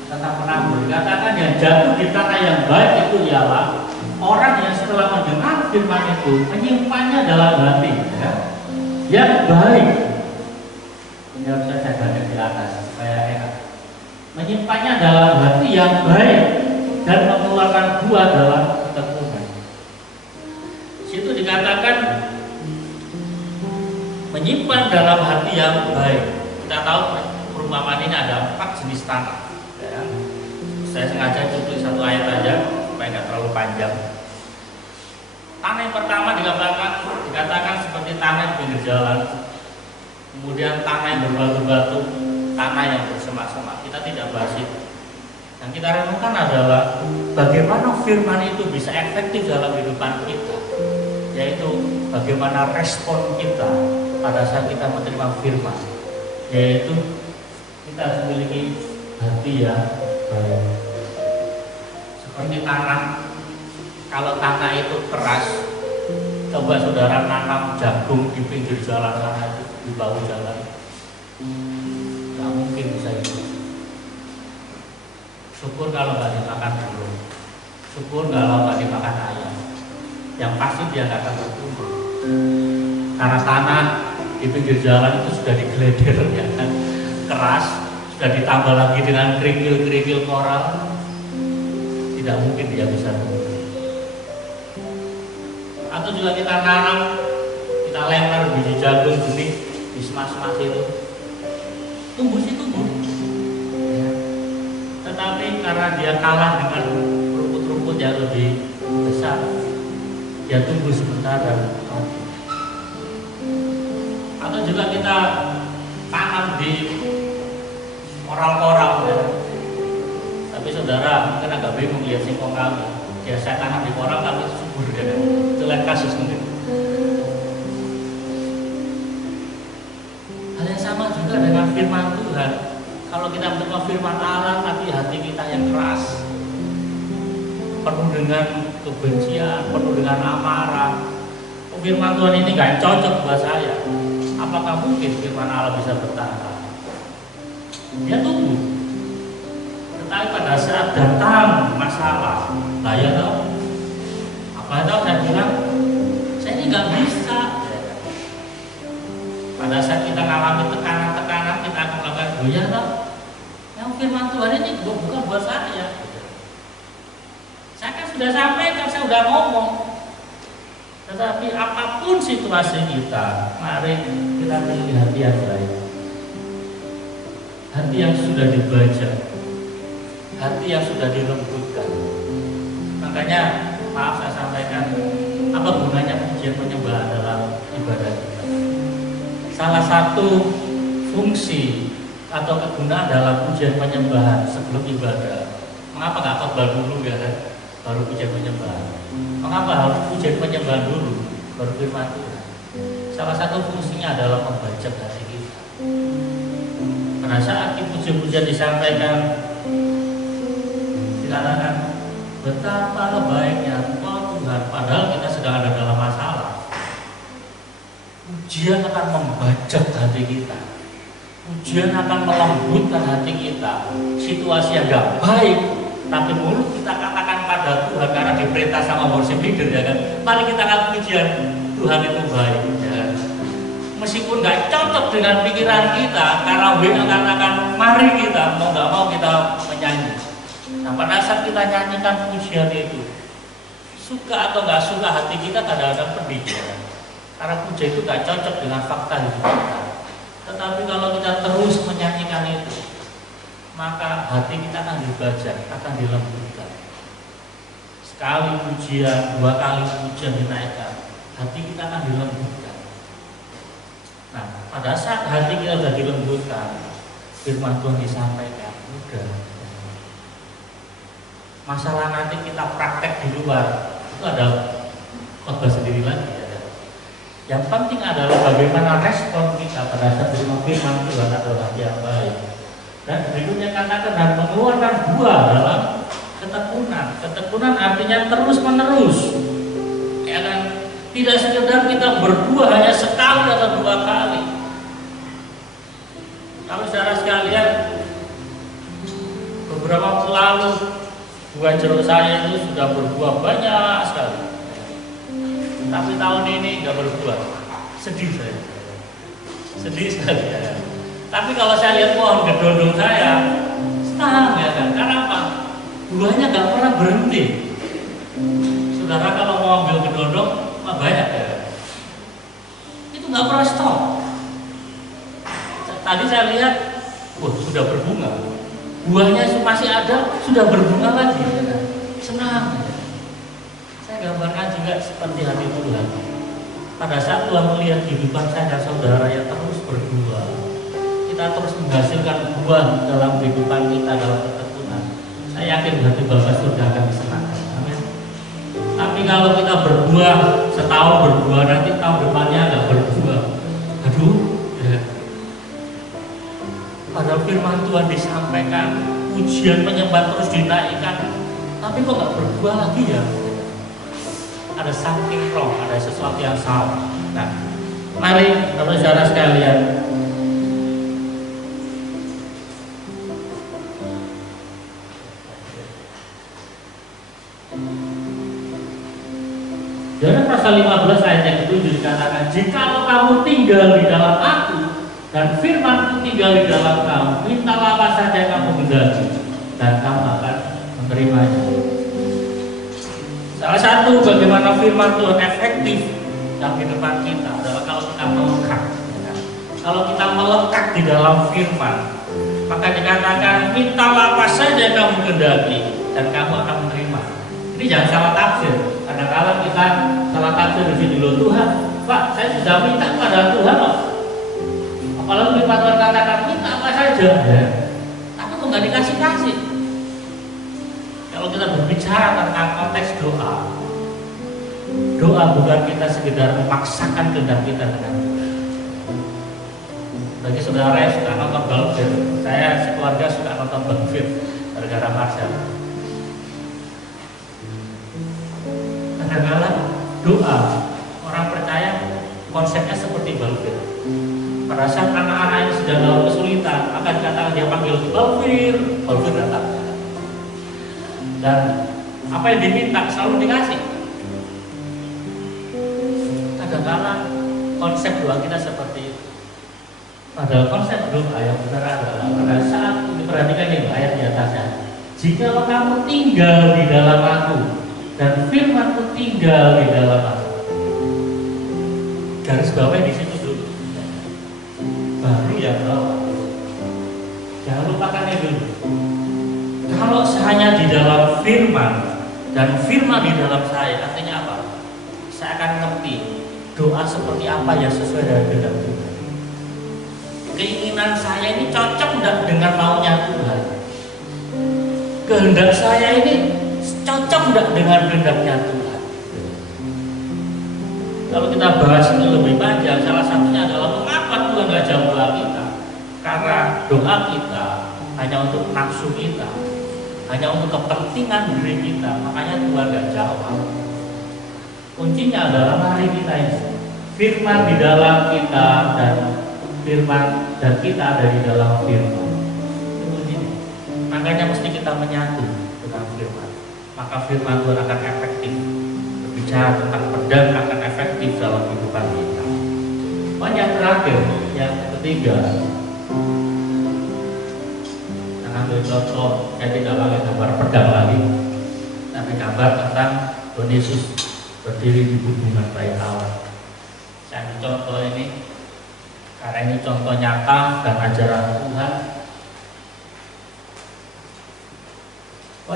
tentang penabur, dikatakan yang jatuh di tanah yang baik itu ialah orang yang setelah mendengar firman itu menyimpannya dalam hati, ya, yang baik. Ini harus saya baca di atas supaya enak. Menyimpannya dalam hati yang baik dan mengeluarkan buah dalam ketekunan. Situ dikatakan menyimpan dalam hati yang baik. Kita tahu perumpamaan ini ada 4 jenis tanah. Ya. Saya sengaja tulis 1 ayat aja supaya nggak terlalu panjang. Tanah yang pertama dikatakan seperti tanah di pinggir jalan, kemudian tanah yang berbatu-batu, tanah yang bersemak-semak. Kita tidak bahas itu. Yang kita renungkan adalah bagaimana firman itu bisa efektif dalam kehidupan kita, yaitu bagaimana respon kita pada saat kita menerima firman, yaitu kita harus memiliki hati yang baik. Seperti tanah, kalau tanah itu keras, coba saudara nanam jagung di pinggir jalan sana, di bahu jalan, nggak mungkin bisa hidup. Syukur kalau nggak dimakan burung, syukur kalau nggak dimakan ayam, yang pasti dia nggak akan bertumbuh. Karena tanah di pinggir jalan itu sudah digeleder, ya kan, keras, sudah ditambah lagi dengan kerikil-kerikil koral, tidak mungkin dia bisa tumbuh. Atau juga kita nanam, kita lempar biji jagung benih di semas-semas itu, tumbuh sih tumbuh, ya. Tetapi karena dia kalah dengan rumput-rumput yang lebih besar, dia tumbuh sementara. Atau juga kita tanam di koral-koral, ya. Tapi saudara mungkin agak bingung lihat singkong kami. Ya, saya tanam di koral kami subur, ya. Itu lain kasus mungkin. Hal yang sama juga dengan firman Tuhan. Kalau kita menerima firman Allah tapi hati kita yang keras, penuh dengan kebencian, penuh dengan amarah, firman Tuhan ini gak cocok buat saya, apakah mungkin firman Allah bisa bertahan? Dia tunggu. Tetapi pada saat datang masalah, saya tahu, apa tahu saya bilang, saya ini nggak bisa. Pada saat kita mengalami tekanan-tekanan, kita akan melakukan goyah tahu. Yang firman Tuhan ini bukan buat saya. Saya kan sudah sampaikan, saya sudah ngomong. Tetapi apapun situasi kita, mari kita pilih hati yang baik, hati yang sudah dibaca, hati yang sudah dilembutkan. Makanya maaf saya sampaikan, apa gunanya pujian pujian penyembahan dalam ibadah kita. Salah satu fungsi atau kegunaan dalam pujian penyembahan sebelum ibadah. Mengapa nggak khotbah dulu ya kan? Baru pujian penyembahan. Mengapa harus pujian penyembahan dulu baru firman Tuhan? Salah satu fungsinya adalah membajak hati kita. Pada saat pujian-pujian disampaikan, dikatakan betapa baiknya Engkau Tuhan, padahal kita sedang ada dalam masalah. Pujian akan membajak hati kita. Pujian akan melembutkan hati kita. Situasi yang gak baik, tapi mulut kita katakan pada Tuhan karena diperintah sama worship leader ya kan. Mari kita akan pujian Tuhan itu baik ya kan. Meskipun gak cocok dengan pikiran kita, karena WA katakan mari kita mau gak mau kita menyanyi. Nah pada saat kita nyanyikan pujian itu, suka atau gak suka hati kita kadang-kadang pedih ya kan. Karena pujian itu gak cocok dengan fakta hidup kita. Tetapi kalau kita terus menyanyikan itu, maka hati kita akan dibajak, akan dilembutkan. Sekali pujian, 2 kali pujian dinaikkan, hati kita akan dilembutkan. Nah, pada saat hati kita sudah dilembutkan, firman Tuhan disampaikan, udah. Masalah nanti kita praktek di luar, itu ada khotbah sendiri lagi. Yang penting adalah bagaimana respon kita pada saat terima firman Tuhan adalah yang baik. Dan berikutnya katakan dan mengeluarkan buah dalam ketekunan. Ketekunan artinya terus menerus. Ya kan? Tidak sekedar kita berbuah hanya sekali atau 2 kali. Kalau saudara sekalian, beberapa waktu lalu buah jeruk saya itu sudah berbuah banyak sekali. Tapi tahun ini nggak berbuah, sedih saya, sedih sekali ya. Tapi kalau saya lihat pohon gedondong saya, senang ya kan, karena apa? Buahnya nggak pernah berhenti. Saudara kalau mau ambil gedondong, mah banyak ya, itu nggak pernah stop. Tadi saya lihat, wah sudah berbunga, buahnya masih ada, sudah berbunga lagi, ya kan? Senang. Gambarkan juga seperti hati Tuhan. Pada saat Tuhan melihat kehidupan saya dan saudara yang terus berbuah, kita terus menghasilkan buah dalam kehidupan kita dalam ketekunan, saya yakin hati Bapa surga akan disenangkan. Amin. Tapi kalau kita berbuah setahun berbuah, nanti tahun depannya nggak berbuah, aduh. Ya. Padahal firman Tuhan disampaikan, pujian penyembahan terus dinaikkan, tapi kok nggak berbuah lagi ya? Ada something wrong, ada sesuatu yang salah. Nah, mari saudara sekalian, Yohanes pasal 15 ayat yang ke-7 dikatakan, jikalau kamu tinggal di dalam aku dan firman-Ku tinggal di dalam kamu, mintalah apa saja kamu hendaki dan kamu akan menerimanya. Salah satu bagaimana firman Tuhan efektif dalam kehidupan kita adalah kalau kita melekat. Ya. Kalau kita melekat di dalam firman, maka dikatakan mintalah apa saja kamu kehendaki dan kamu akan menerima. Ini jangan salah tafsir. Kadang-kadang kita salah tafsir di sini loh, Tuhan, Pak, saya sudah minta kepada Tuhan loh. Apalagi firman Tuhan katakan minta apa saja. Ya. Tapi kok nggak dikasih-kasih? Kalau kita berbicara tentang konteks doa, doa bukan kita sekedar memaksakan kehendak kita dengan Tuhan. Bagi saudara yang suka nonton Balfir, saya sekeluarga suka nonton Balfir gara-gara Marcel. Kadang-kadang doa orang percaya konsepnya seperti Balfir. Pada saat anak-anak yang sedang dalam kesulitan akan dikatakan dia panggil Balfir, Balfir datang. Dan apa yang diminta selalu dikasih. Kadang-kadang konsep doa kita seperti itu. Padahal konsep doa yang benar adalah pada saat diperhatikan ini ayat di atasnya, jika kamu tinggal di dalam aku dan firman-Ku tinggal di dalam aku. Garis bawah di situ dulu. Baru yang bawah. Jangan lupakan itu dulu. Kalau hanya di dalam firman dan firman di dalam saya, artinya apa? Saya akan ngerti doa seperti apa yang sesuai dengan kehendak Tuhan. Keinginan saya ini cocok enggak dengan maunya Tuhan. Kehendak saya ini cocok enggak dengan kehendaknya Tuhan. Kalau kita bahas ini lebih panjang, salah satunya adalah mengapa Tuhan nggak jawab doa kita. Karena doa kita hanya untuk nafsu kita, hanya untuk kepentingan diri kita, makanya Tuhan nggak jawab. Kuncinya adalah mari kita ini firman di dalam kita dan firman dan kita ada di dalam firman. Itu kuncinya. Makanya mesti kita menyatu dengan firman. Maka firman Tuhan akan efektif. Berbicara tentang pedang akan efektif dalam kehidupan kita. Yang terakhir, yang ketiga, kita ambil contoh, saya tidak pakai gambar pedang lagi, tapi gambar tentang Tuhan Yesus berdiri di hubungan baik Allah. Saya ambil contoh ini karena ini contoh nyata dan ajaran Tuhan.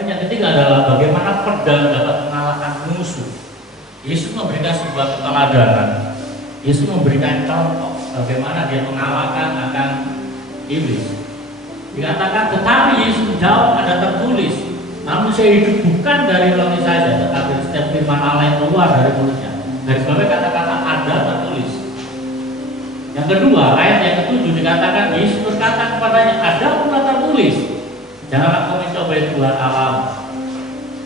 Yang ketiga adalah bagaimana pedang dapat mengalahkan musuh. Yesus memberikan sebuah keteladanan. Yesus memberikan contoh bagaimana dia mengalahkan akan iblis. Dikatakan, tetapi Yesus menjawab, ada tertulis, manusia hidup bukan dari roti saja, tetapi setiap firman Allah yang keluar dari mulutnya. Dari sebabnya kata-kata ada tertulis. Yang kedua, ayat yang ketujuh dikatakan, Yesus berkata kepadanya, ada pula tertulis, janganlah kau mencobai Tuhan Allah.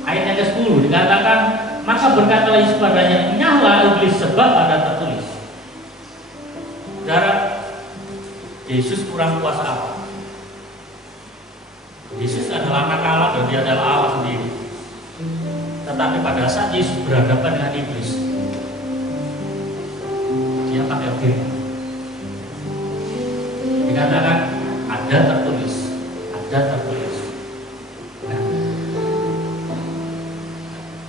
Ayat yang ke-10 dikatakan, maka berkatalah Yesus padanya, nyala iblis sebab ada tertulis. Saudara, Yesus kurang kuasa apa? Yesus adalah anak Allah dan dia adalah Allah sendiri. Tetapi pada saat Yesus berhadapan dengan iblis, dia pakai firman. Dikatakan ada tertulis, ada tertulis. Nah,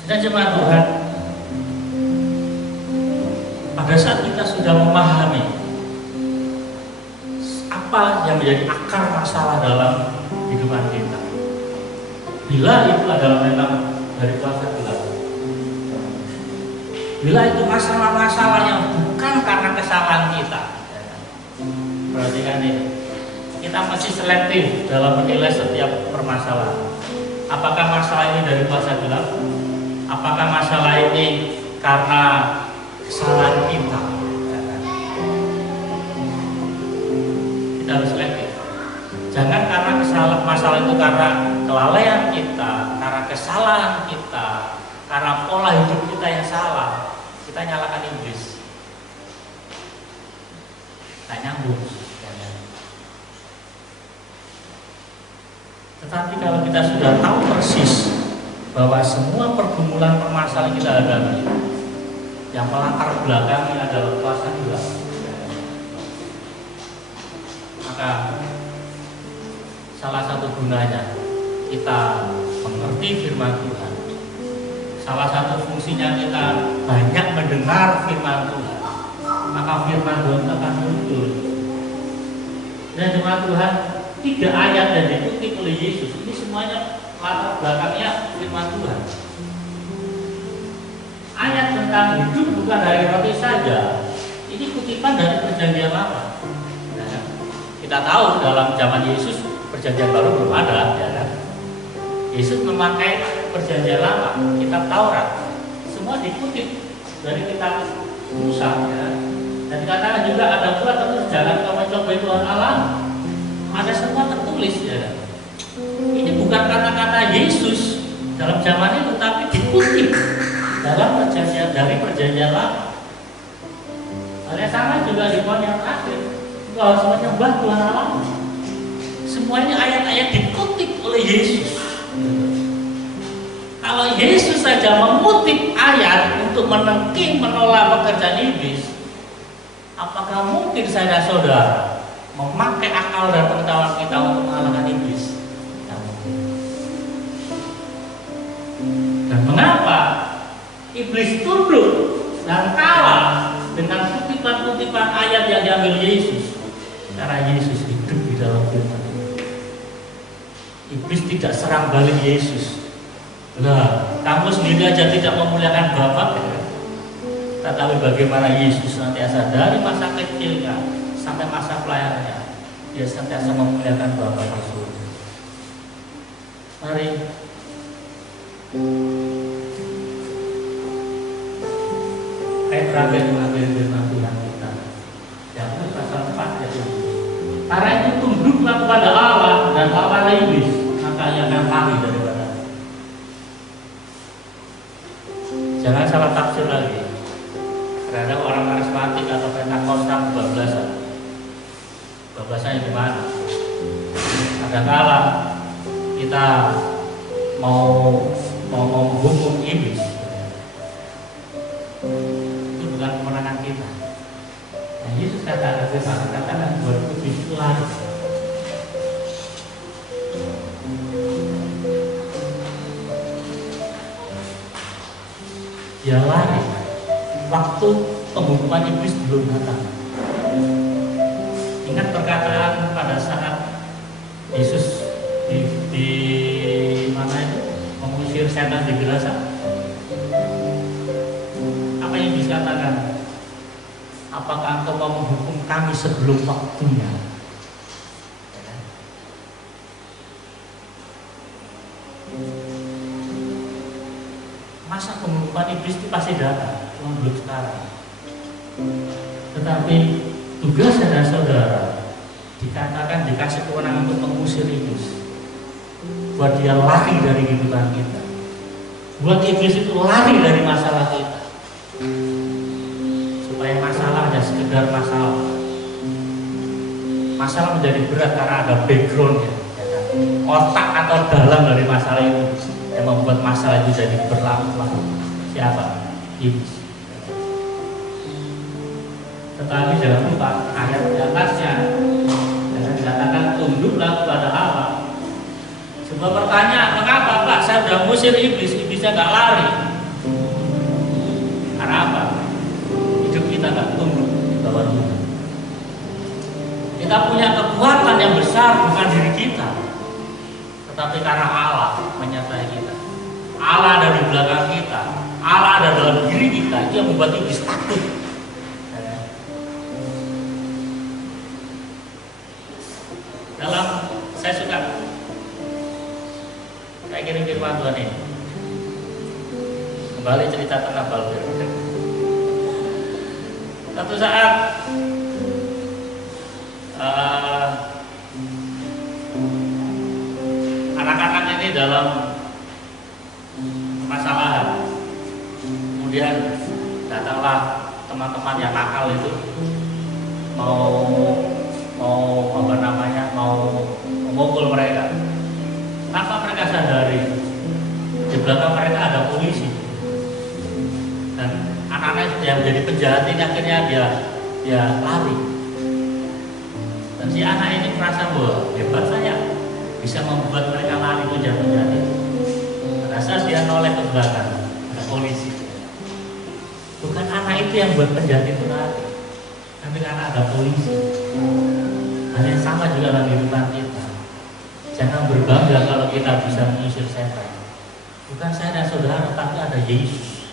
sudah jemaat Tuhan, pada saat kita sudah memahami apa yang menjadi akar masalah dalam kehidupan kita, bila itu adalah memang dari kuasa gelap, bila itu masalah-masalah yang bukan karena kesalahan kita, perhatikan ini, kita masih selektif dalam menilai setiap permasalahan. Apakah masalah ini dari kuasa gelap? Apakah masalah ini karena kesalahan kita? Kita harus selektif. Jangan karena masalah itu karena kelalaian kita, karena kesalahan kita, karena pola hidup kita yang salah, kita nyalakan iblis. Tak nyambung. Tetapi kalau kita sudah tahu persis bahwa semua pergumulan permasalahan kita hadapi yang melatar belakangi adalah kuasa gelap, maka salah satu gunanya kita mengerti firman Tuhan. Salah satu fungsinya kita banyak mendengar firman Tuhan, maka firman Tuhan akan muncul. Dan jemaat Tuhan, 3 ayat yang dikutip oleh Yesus ini semuanya latar belakangnya firman Tuhan. Ayat tentang hidup bukan dari roti saja, ini kutipan dari Perjanjian Lama. Nah, kita tahu dalam zaman Yesus Perjanjian Baru belum ada, ya kan? Yesus memakai Perjanjian Lama, kitab Taurat, semua dikutip dari kitab Musa, ya. Dan dikatakan juga ada pula tertulis, jangan kau mencobai Tuhan Allah. Ada semua tertulis, ya. Ini bukan kata-kata Yesus dalam zaman itu, tapi dikutip dalam perjanjian dari Perjanjian Lama. Hal yang sama juga di poin yang terakhir, kau harus menyembah Tuhan Allah. Semuanya ayat-ayat dikutip oleh Yesus. Kalau Yesus saja mengutip ayat untuk menengking, menolak pekerjaan iblis, apakah mungkin saya dan saudara memakai akal dan pengetahuan kita untuk mengalahkan iblis? Dan mengapa iblis tunduk dan kalah dengan kutipan-kutipan ayat yang diambil Yesus? Karena Yesus hidup di dalam firman. Iblis tidak serang balik Yesus. Lah, kamu sendiri aja tidak memuliakan Bapa, Tetapi bagaimana Yesus senantiasa dari masa kecilnya sampai masa pelayanannya, dia senantiasa memuliakan Bapa di surga. Mari ayat terakhir mengambil firman Tuhan kita. Yakobus pasal 4 ayat 7. Karena itu tunduklah kepada Allah dan lawanlah iblis, maka ia akan lari daripada. Jangan salah tafsir lagi. Terhadap orang karismatik atau Pentakosta kebablasan. Kebablasannya di mana? Kadang-kala kita mau menghukum iblis, itu bukan kemenangan kita. Nah, Yesus katakan buat iblis itu lari. Dia lari waktu penghukuman iblis belum datang. Ingat perkataan pada saat Yesus di mana itu mengusir setan di Gerasa. Apa yang Yesus katakan? Apakah engkau mau menghukum kami sebelum waktunya? Masa penghukuman iblis itu pasti datang, cuma belum sekarang. Tetapi tugas dan saudara dikatakan dikasih kewenangan untuk mengusir iblis, buat dia lari dari kehidupan kita, buat iblis itu lari dari masalah kita, supaya masalah hanya sekedar masalah. Masalah menjadi berat karena ada backgroundnya, ya kan? Otak atau dalam dari masalah itu yang membuat masalah itu jadi berlarut-larut. Siapa? Iblis. Tetapi jangan lupa ayat di atasnya, jangan dikatakan tunduklah kepada Allah. Sebuah pertanyaan, mengapa Pak saya sudah musir iblis, iblisnya nggak lari? Karena apa? Hidup kita nggak tunduk di bawah Tuhan. Kita punya kekuatan yang besar bukan diri kita, tetapi karena Allah menyertai kita. Allah ada di belakang kita, Allah ada dalam diri kita, itu yang membuat iblis takut. Saya suka kayak gini firman Tuhan ini. Kembali cerita tentang Baldur. Satu saat anak-anak ini dalam permasalahan. Kemudian datanglah teman-teman yang nakal itu mau memukul mereka. Tanpa mereka sadari, di belakang mereka ada polisi. Dan anak-anak yang menjadi penjahat ini akhirnya dia lari. Dan si anak ini merasa bahwa hebat saya bisa membuat mereka lari penjahat-penjahat itu. Pada saat dia noleh ke belakang, ada polisi. Bukan anak itu yang buat penjahat itu lari, tapi karena ada polisi. Hal yang sama juga dalam kehidupan kita. Jangan berbangga kalau kita bisa mengusir setan. Bukan saya dan saudara, tapi ada Yesus.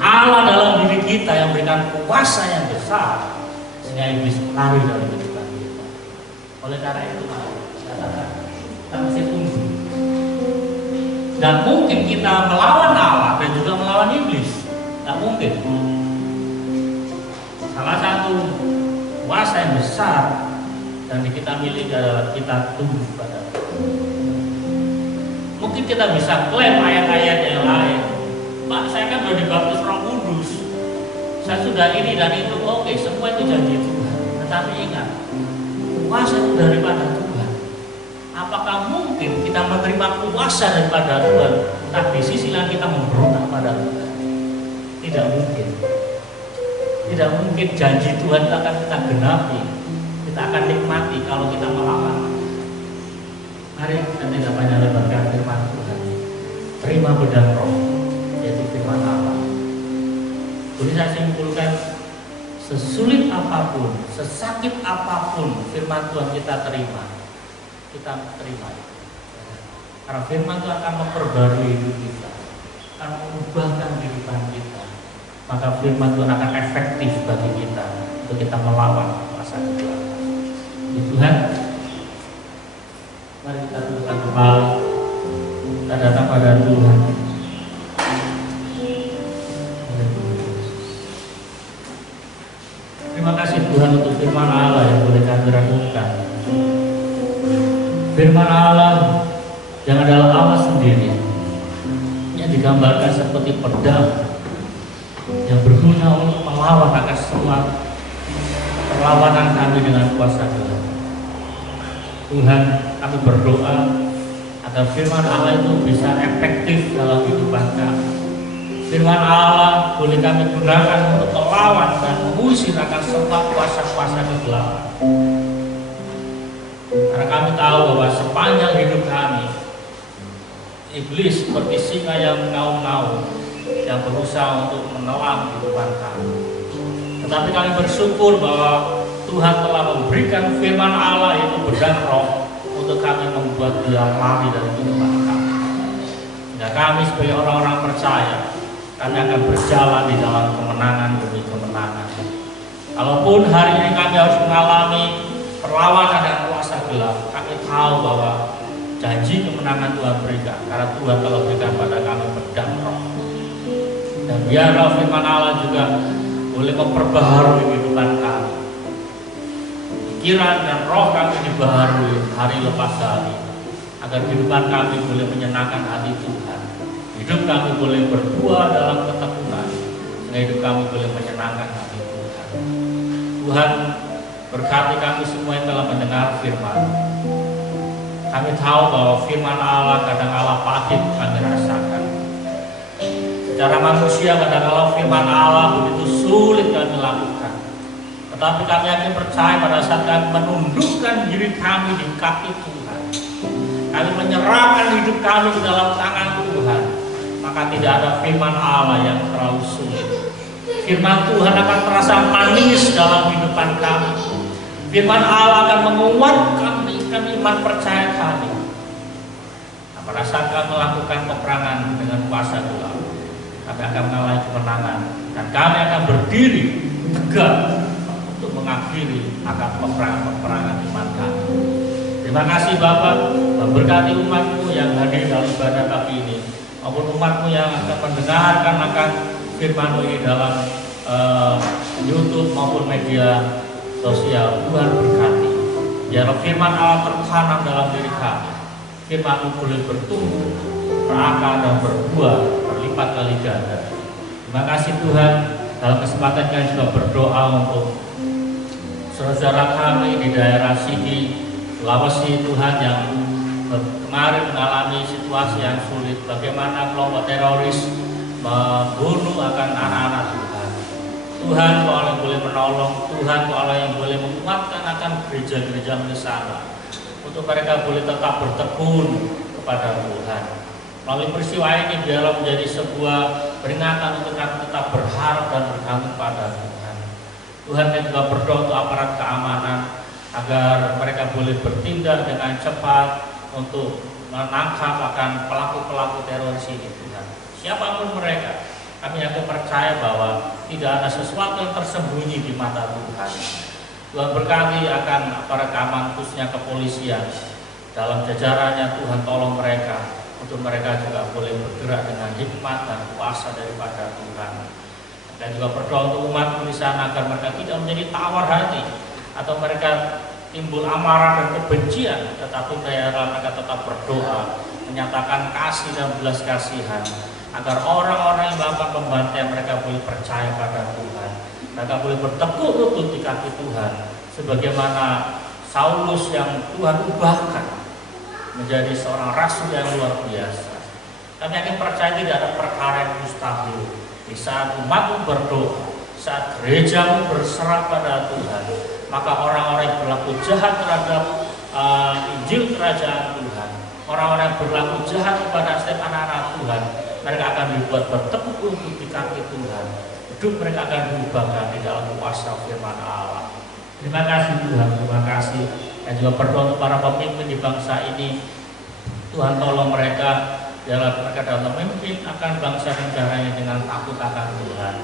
Allah dalam diri kita yang memberikan kuasa yang besar sehingga iblis lari dari kehidupan kita. Oleh karena itu, katakan kita mesti tunggu. Dan mungkin kita melawan Allah dan juga melawan iblis. Tak mungkin. Salah satu kuasa yang besar dan kita miliki adalah kita tunduk pada. Mungkin kita bisa klaim ayat-ayat yang lain. Pak, saya kan sudah dibaptis Roh Kudus, saya sudah ini dan itu. Oke, semua itu janji Tuhan. Tetapi ingat, kuasa itu daripada Tuhan. Apakah mungkin kita menerima kuasa daripada Tuhan, tapi di sisi lain kita memberontak pada Tuhan? Tidak mungkin. Tidak mungkin janji Tuhan itu akan kita genapi, kita akan nikmati kalau kita melawan. Mari kita tidak banyak lebarkan firman Tuhan. Terima pedang roh, yaitu firman Allah. Boleh saya simpulkan, sesulit apapun, sesakit apapun firman Tuhan kita terima, kita terima. Karena firman Tuhan akan memperbarui hidup kita, akan mengubahkan kehidupan kita. maka firman Tuhan akan efektif bagi kita untuk kita melawan kuasa kegelapan. Tuhan, mari kita tundukkan kepala, kita datang pada Tuhan. Terima kasih Tuhan untuk firman Allah yang boleh kami renungkan. Firman Allah yang adalah Allah sendiri, yang digambarkan seperti pedang yang berguna untuk melawan akan semua perlawanan kami dengan kuasa gelap. Tuhan, kami berdoa agar firman Allah itu bisa efektif dalam kehidupan kami. Firman Allah boleh kami gunakan untuk melawan dan mengusir akan semua kuasa-kuasa kegelapan. Karena kami tahu bahwa sepanjang hidup kami, iblis seperti singa yang mengaum-ngaum yang berusaha untuk menelan kehidupan kami. Tetapi kami bersyukur bahwa Tuhan telah memberikan firman Allah yaitu pedang roh untuk kami membuat dia lari dari kehidupan kami. Dan kami sebagai orang-orang percaya, kami akan berjalan di dalam kemenangan demi kemenangan. Kalaupun hari ini kami harus mengalami perlawanan dan kuasa gelap, kami tahu bahwa janji kemenangan Tuhan berikan, karena Tuhan telah berikan pada kami pedang roh. Dan biarlah firman Allah juga boleh memperbaharui kehidupan kami. Pikiran dan roh kami dibaharui hari lepas hari, agar kehidupan kami boleh menyenangkan hati Tuhan. Hidup kami boleh berbuah dalam ketekunan, sehingga hidup kami boleh menyenangkan hati Tuhan. Tuhan, berkati kami semua yang telah mendengar firman. Kami tahu bahwa firman Allah kadang kala pahit kami rasakan. Secara manusia kadang kala firman Allah begitu sulit kami lakukan. Tetapi kami akan percaya pada saat kami menundukkan diri kami di kaki Tuhan, kami menyerahkan hidup kami ke dalam tangan Tuhan, maka tidak ada firman Allah yang terlalu sulit. Firman Tuhan akan terasa manis dalam kehidupan kami. Firman Allah akan menguatkan iman percaya kami. Nah, pada saat kami melakukan peperangan dengan kuasa gelap, kami akan mengalami kemenangan dan kami akan berdiri tegak untuk mengakhiri akan peperangan iman kami. Terima kasih Bapak, memberkati umat-Mu yang hadir dalam ibadah kami ini, maupun umat-Mu yang akan mendengarkan akan firman-Mu ini dalam YouTube maupun media sosial. Tuhan berkati. Biarlah firman Allah tertanam dalam diri kami. Firman-Mu boleh bertumbuh, berakar dan berbuah berlipat kali ganda. Terima kasih Tuhan. Dalam kesempatan kami juga berdoa untuk saudara kami di daerah Sigi, Sulawesi Tuhan, yang kemarin mengalami situasi yang sulit. Bagaimana kelompok teroris membunuh akan anak-anak Tuhan. Tuhan, Kau Allah yang boleh menolong. Tuhan, Kau Allah yang boleh menguatkan akan gereja-gereja di sana, untuk mereka boleh tetap bertekun kepada Tuhan. Melalui peristiwa ini biarlah menjadi sebuah peringatan untuk kami tetap berharap dan bergantung pada Tuhan. Tuhan, yang juga berdoa untuk aparat keamanan agar mereka boleh bertindak dengan cepat untuk menangkap akan pelaku-pelaku teroris ini. Tuhan, siapapun mereka, kami yakin percaya bahwa tidak ada sesuatu yang tersembunyi di mata Tuhan. Tuhan berkati akan para keamanan, khususnya kepolisian, dalam jajarannya. Tuhan tolong mereka, untuk mereka juga boleh bergerak dengan hikmat dan kuasa daripada Tuhan. Dan juga berdoa untuk umat di sana agar mereka tidak menjadi tawar hati atau mereka timbul amarah dan kebencian, tetapi mereka tetap berdoa, menyatakan kasih dan belas kasihan, agar orang-orang yang melakukan pembantaian mereka boleh percaya pada Tuhan. Mereka boleh bertekuk lutut di kaki Tuhan, sebagaimana Saulus yang Tuhan ubahkan menjadi seorang rasul yang luar biasa. Kami yakin percaya tidak ada perkara yang mustahil di saat umatmu berdoa, saat gerejamu berserah pada Tuhan. Maka orang-orang yang berlaku jahat terhadap Injil Kerajaan Tuhan, orang-orang yang berlaku jahat kepada setiap anak-anak Tuhan, mereka akan dibuat bertekuk lutut di kaki Tuhan. Hidup mereka akan diubahkan di dalam kuasa firman Allah. Terima kasih Tuhan, terima kasih. Dan juga berdoa untuk para pemimpin di bangsa ini. Tuhan tolong mereka, biarlah mereka dalam memimpin akan bangsa negaranya dengan takut akan Tuhan.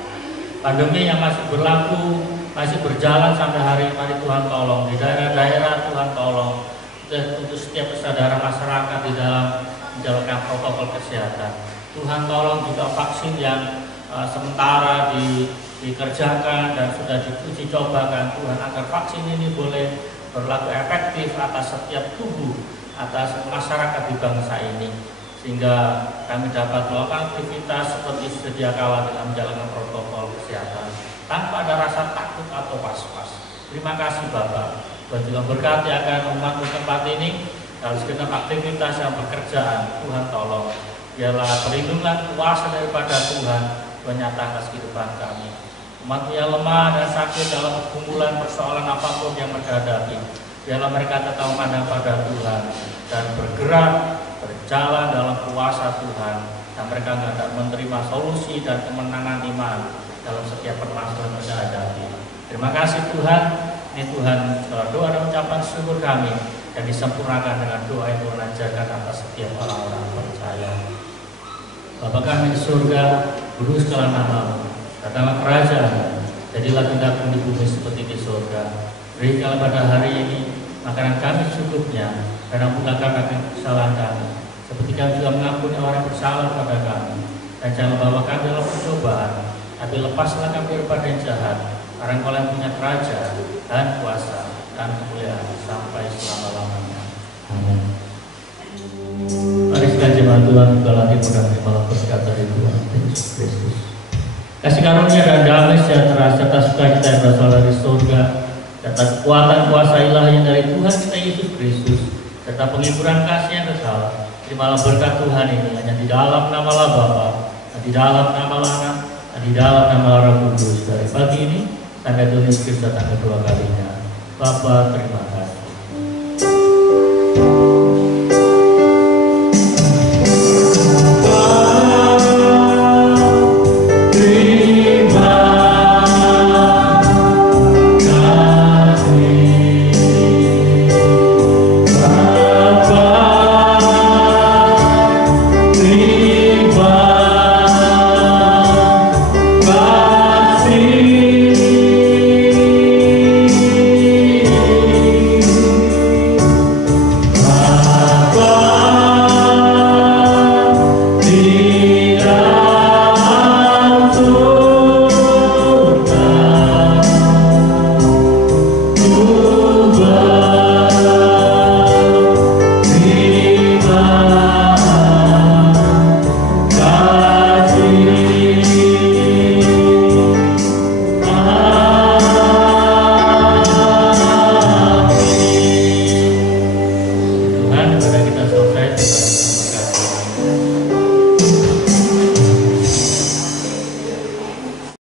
pandemi yang masih berlaku, masih berjalan sampai hari ini. Mari Tuhan tolong di daerah-daerah, Tuhan tolong untuk setiap kesadaran masyarakat di dalam menjalankan protokol kesehatan. Tuhan tolong juga vaksin yang sementara dikerjakan dan sudah diuji cobakan, Tuhan, agar vaksin ini boleh berlaku efektif atas setiap tubuh, atas masyarakat di bangsa ini, sehingga kami dapat melakukan aktivitas seperti sedia kala dalam menjalankan protokol kesehatan tanpa ada rasa takut atau was-was. Terima kasih Bapak, Tuhan juga berkati akan umat di tempat ini dalam segenap aktivitas yang pekerjaan. Tuhan tolong, biarlah perlindungan kuasa daripada Tuhan menyata atas kehidupan kami. Umat yang lemah dan sakit dalam pergumulan persoalan apapun yang mereka hadapi, biarlah mereka tetap memandang pada Tuhan dan bergerak, berjalan dalam kuasa Tuhan, dan mereka dapat menerima solusi dan kemenangan iman dalam setiap permasalahan yang mereka hadapi. Terima kasih Tuhan. Ini Tuhan, segala doa dan ucapan syukur kami yang disempurnakan dengan doa yang Tuhan ajarkan atas setiap orang-orang percaya. Bapa kami di surga, kudus segala nama-Mu, datanglah kerajaan, jadilah kehendak-Mu di bumi seperti di surga. Berikanlah pada hari ini makanan kami secukupnya, dan ampunilah kami kesalahan kami, seperti kami juga mengampuni orang yang bersalah kepada kami. Dan jangan bawa kami dalam percobaan, tapi lepaslah kami daripada yang jahat. Karena Engkau yang punya kerajaan dan kuasa dan kemuliaan sampai selama-lamanya. Amin. Mari sekali jemaat Tuhan, kita latih mendengar malam berkat dari Tuhan Yesus Kristus. Kasih karunia dan damai sejahtera serta sukacita yang berasal dari surga, serta kekuatan kuasa ilahi dari Tuhan kita Yesus Kristus, serta penghiburan kasih yang kekal. Terimalah berkat Tuhan ini hanya di dalam nama Bapa, dan di dalam nama Anak, dan di dalam nama Roh Kudus, dari pagi ini sampai Tuhan Yesus datang kedua kalinya. Bapa, terima kasih.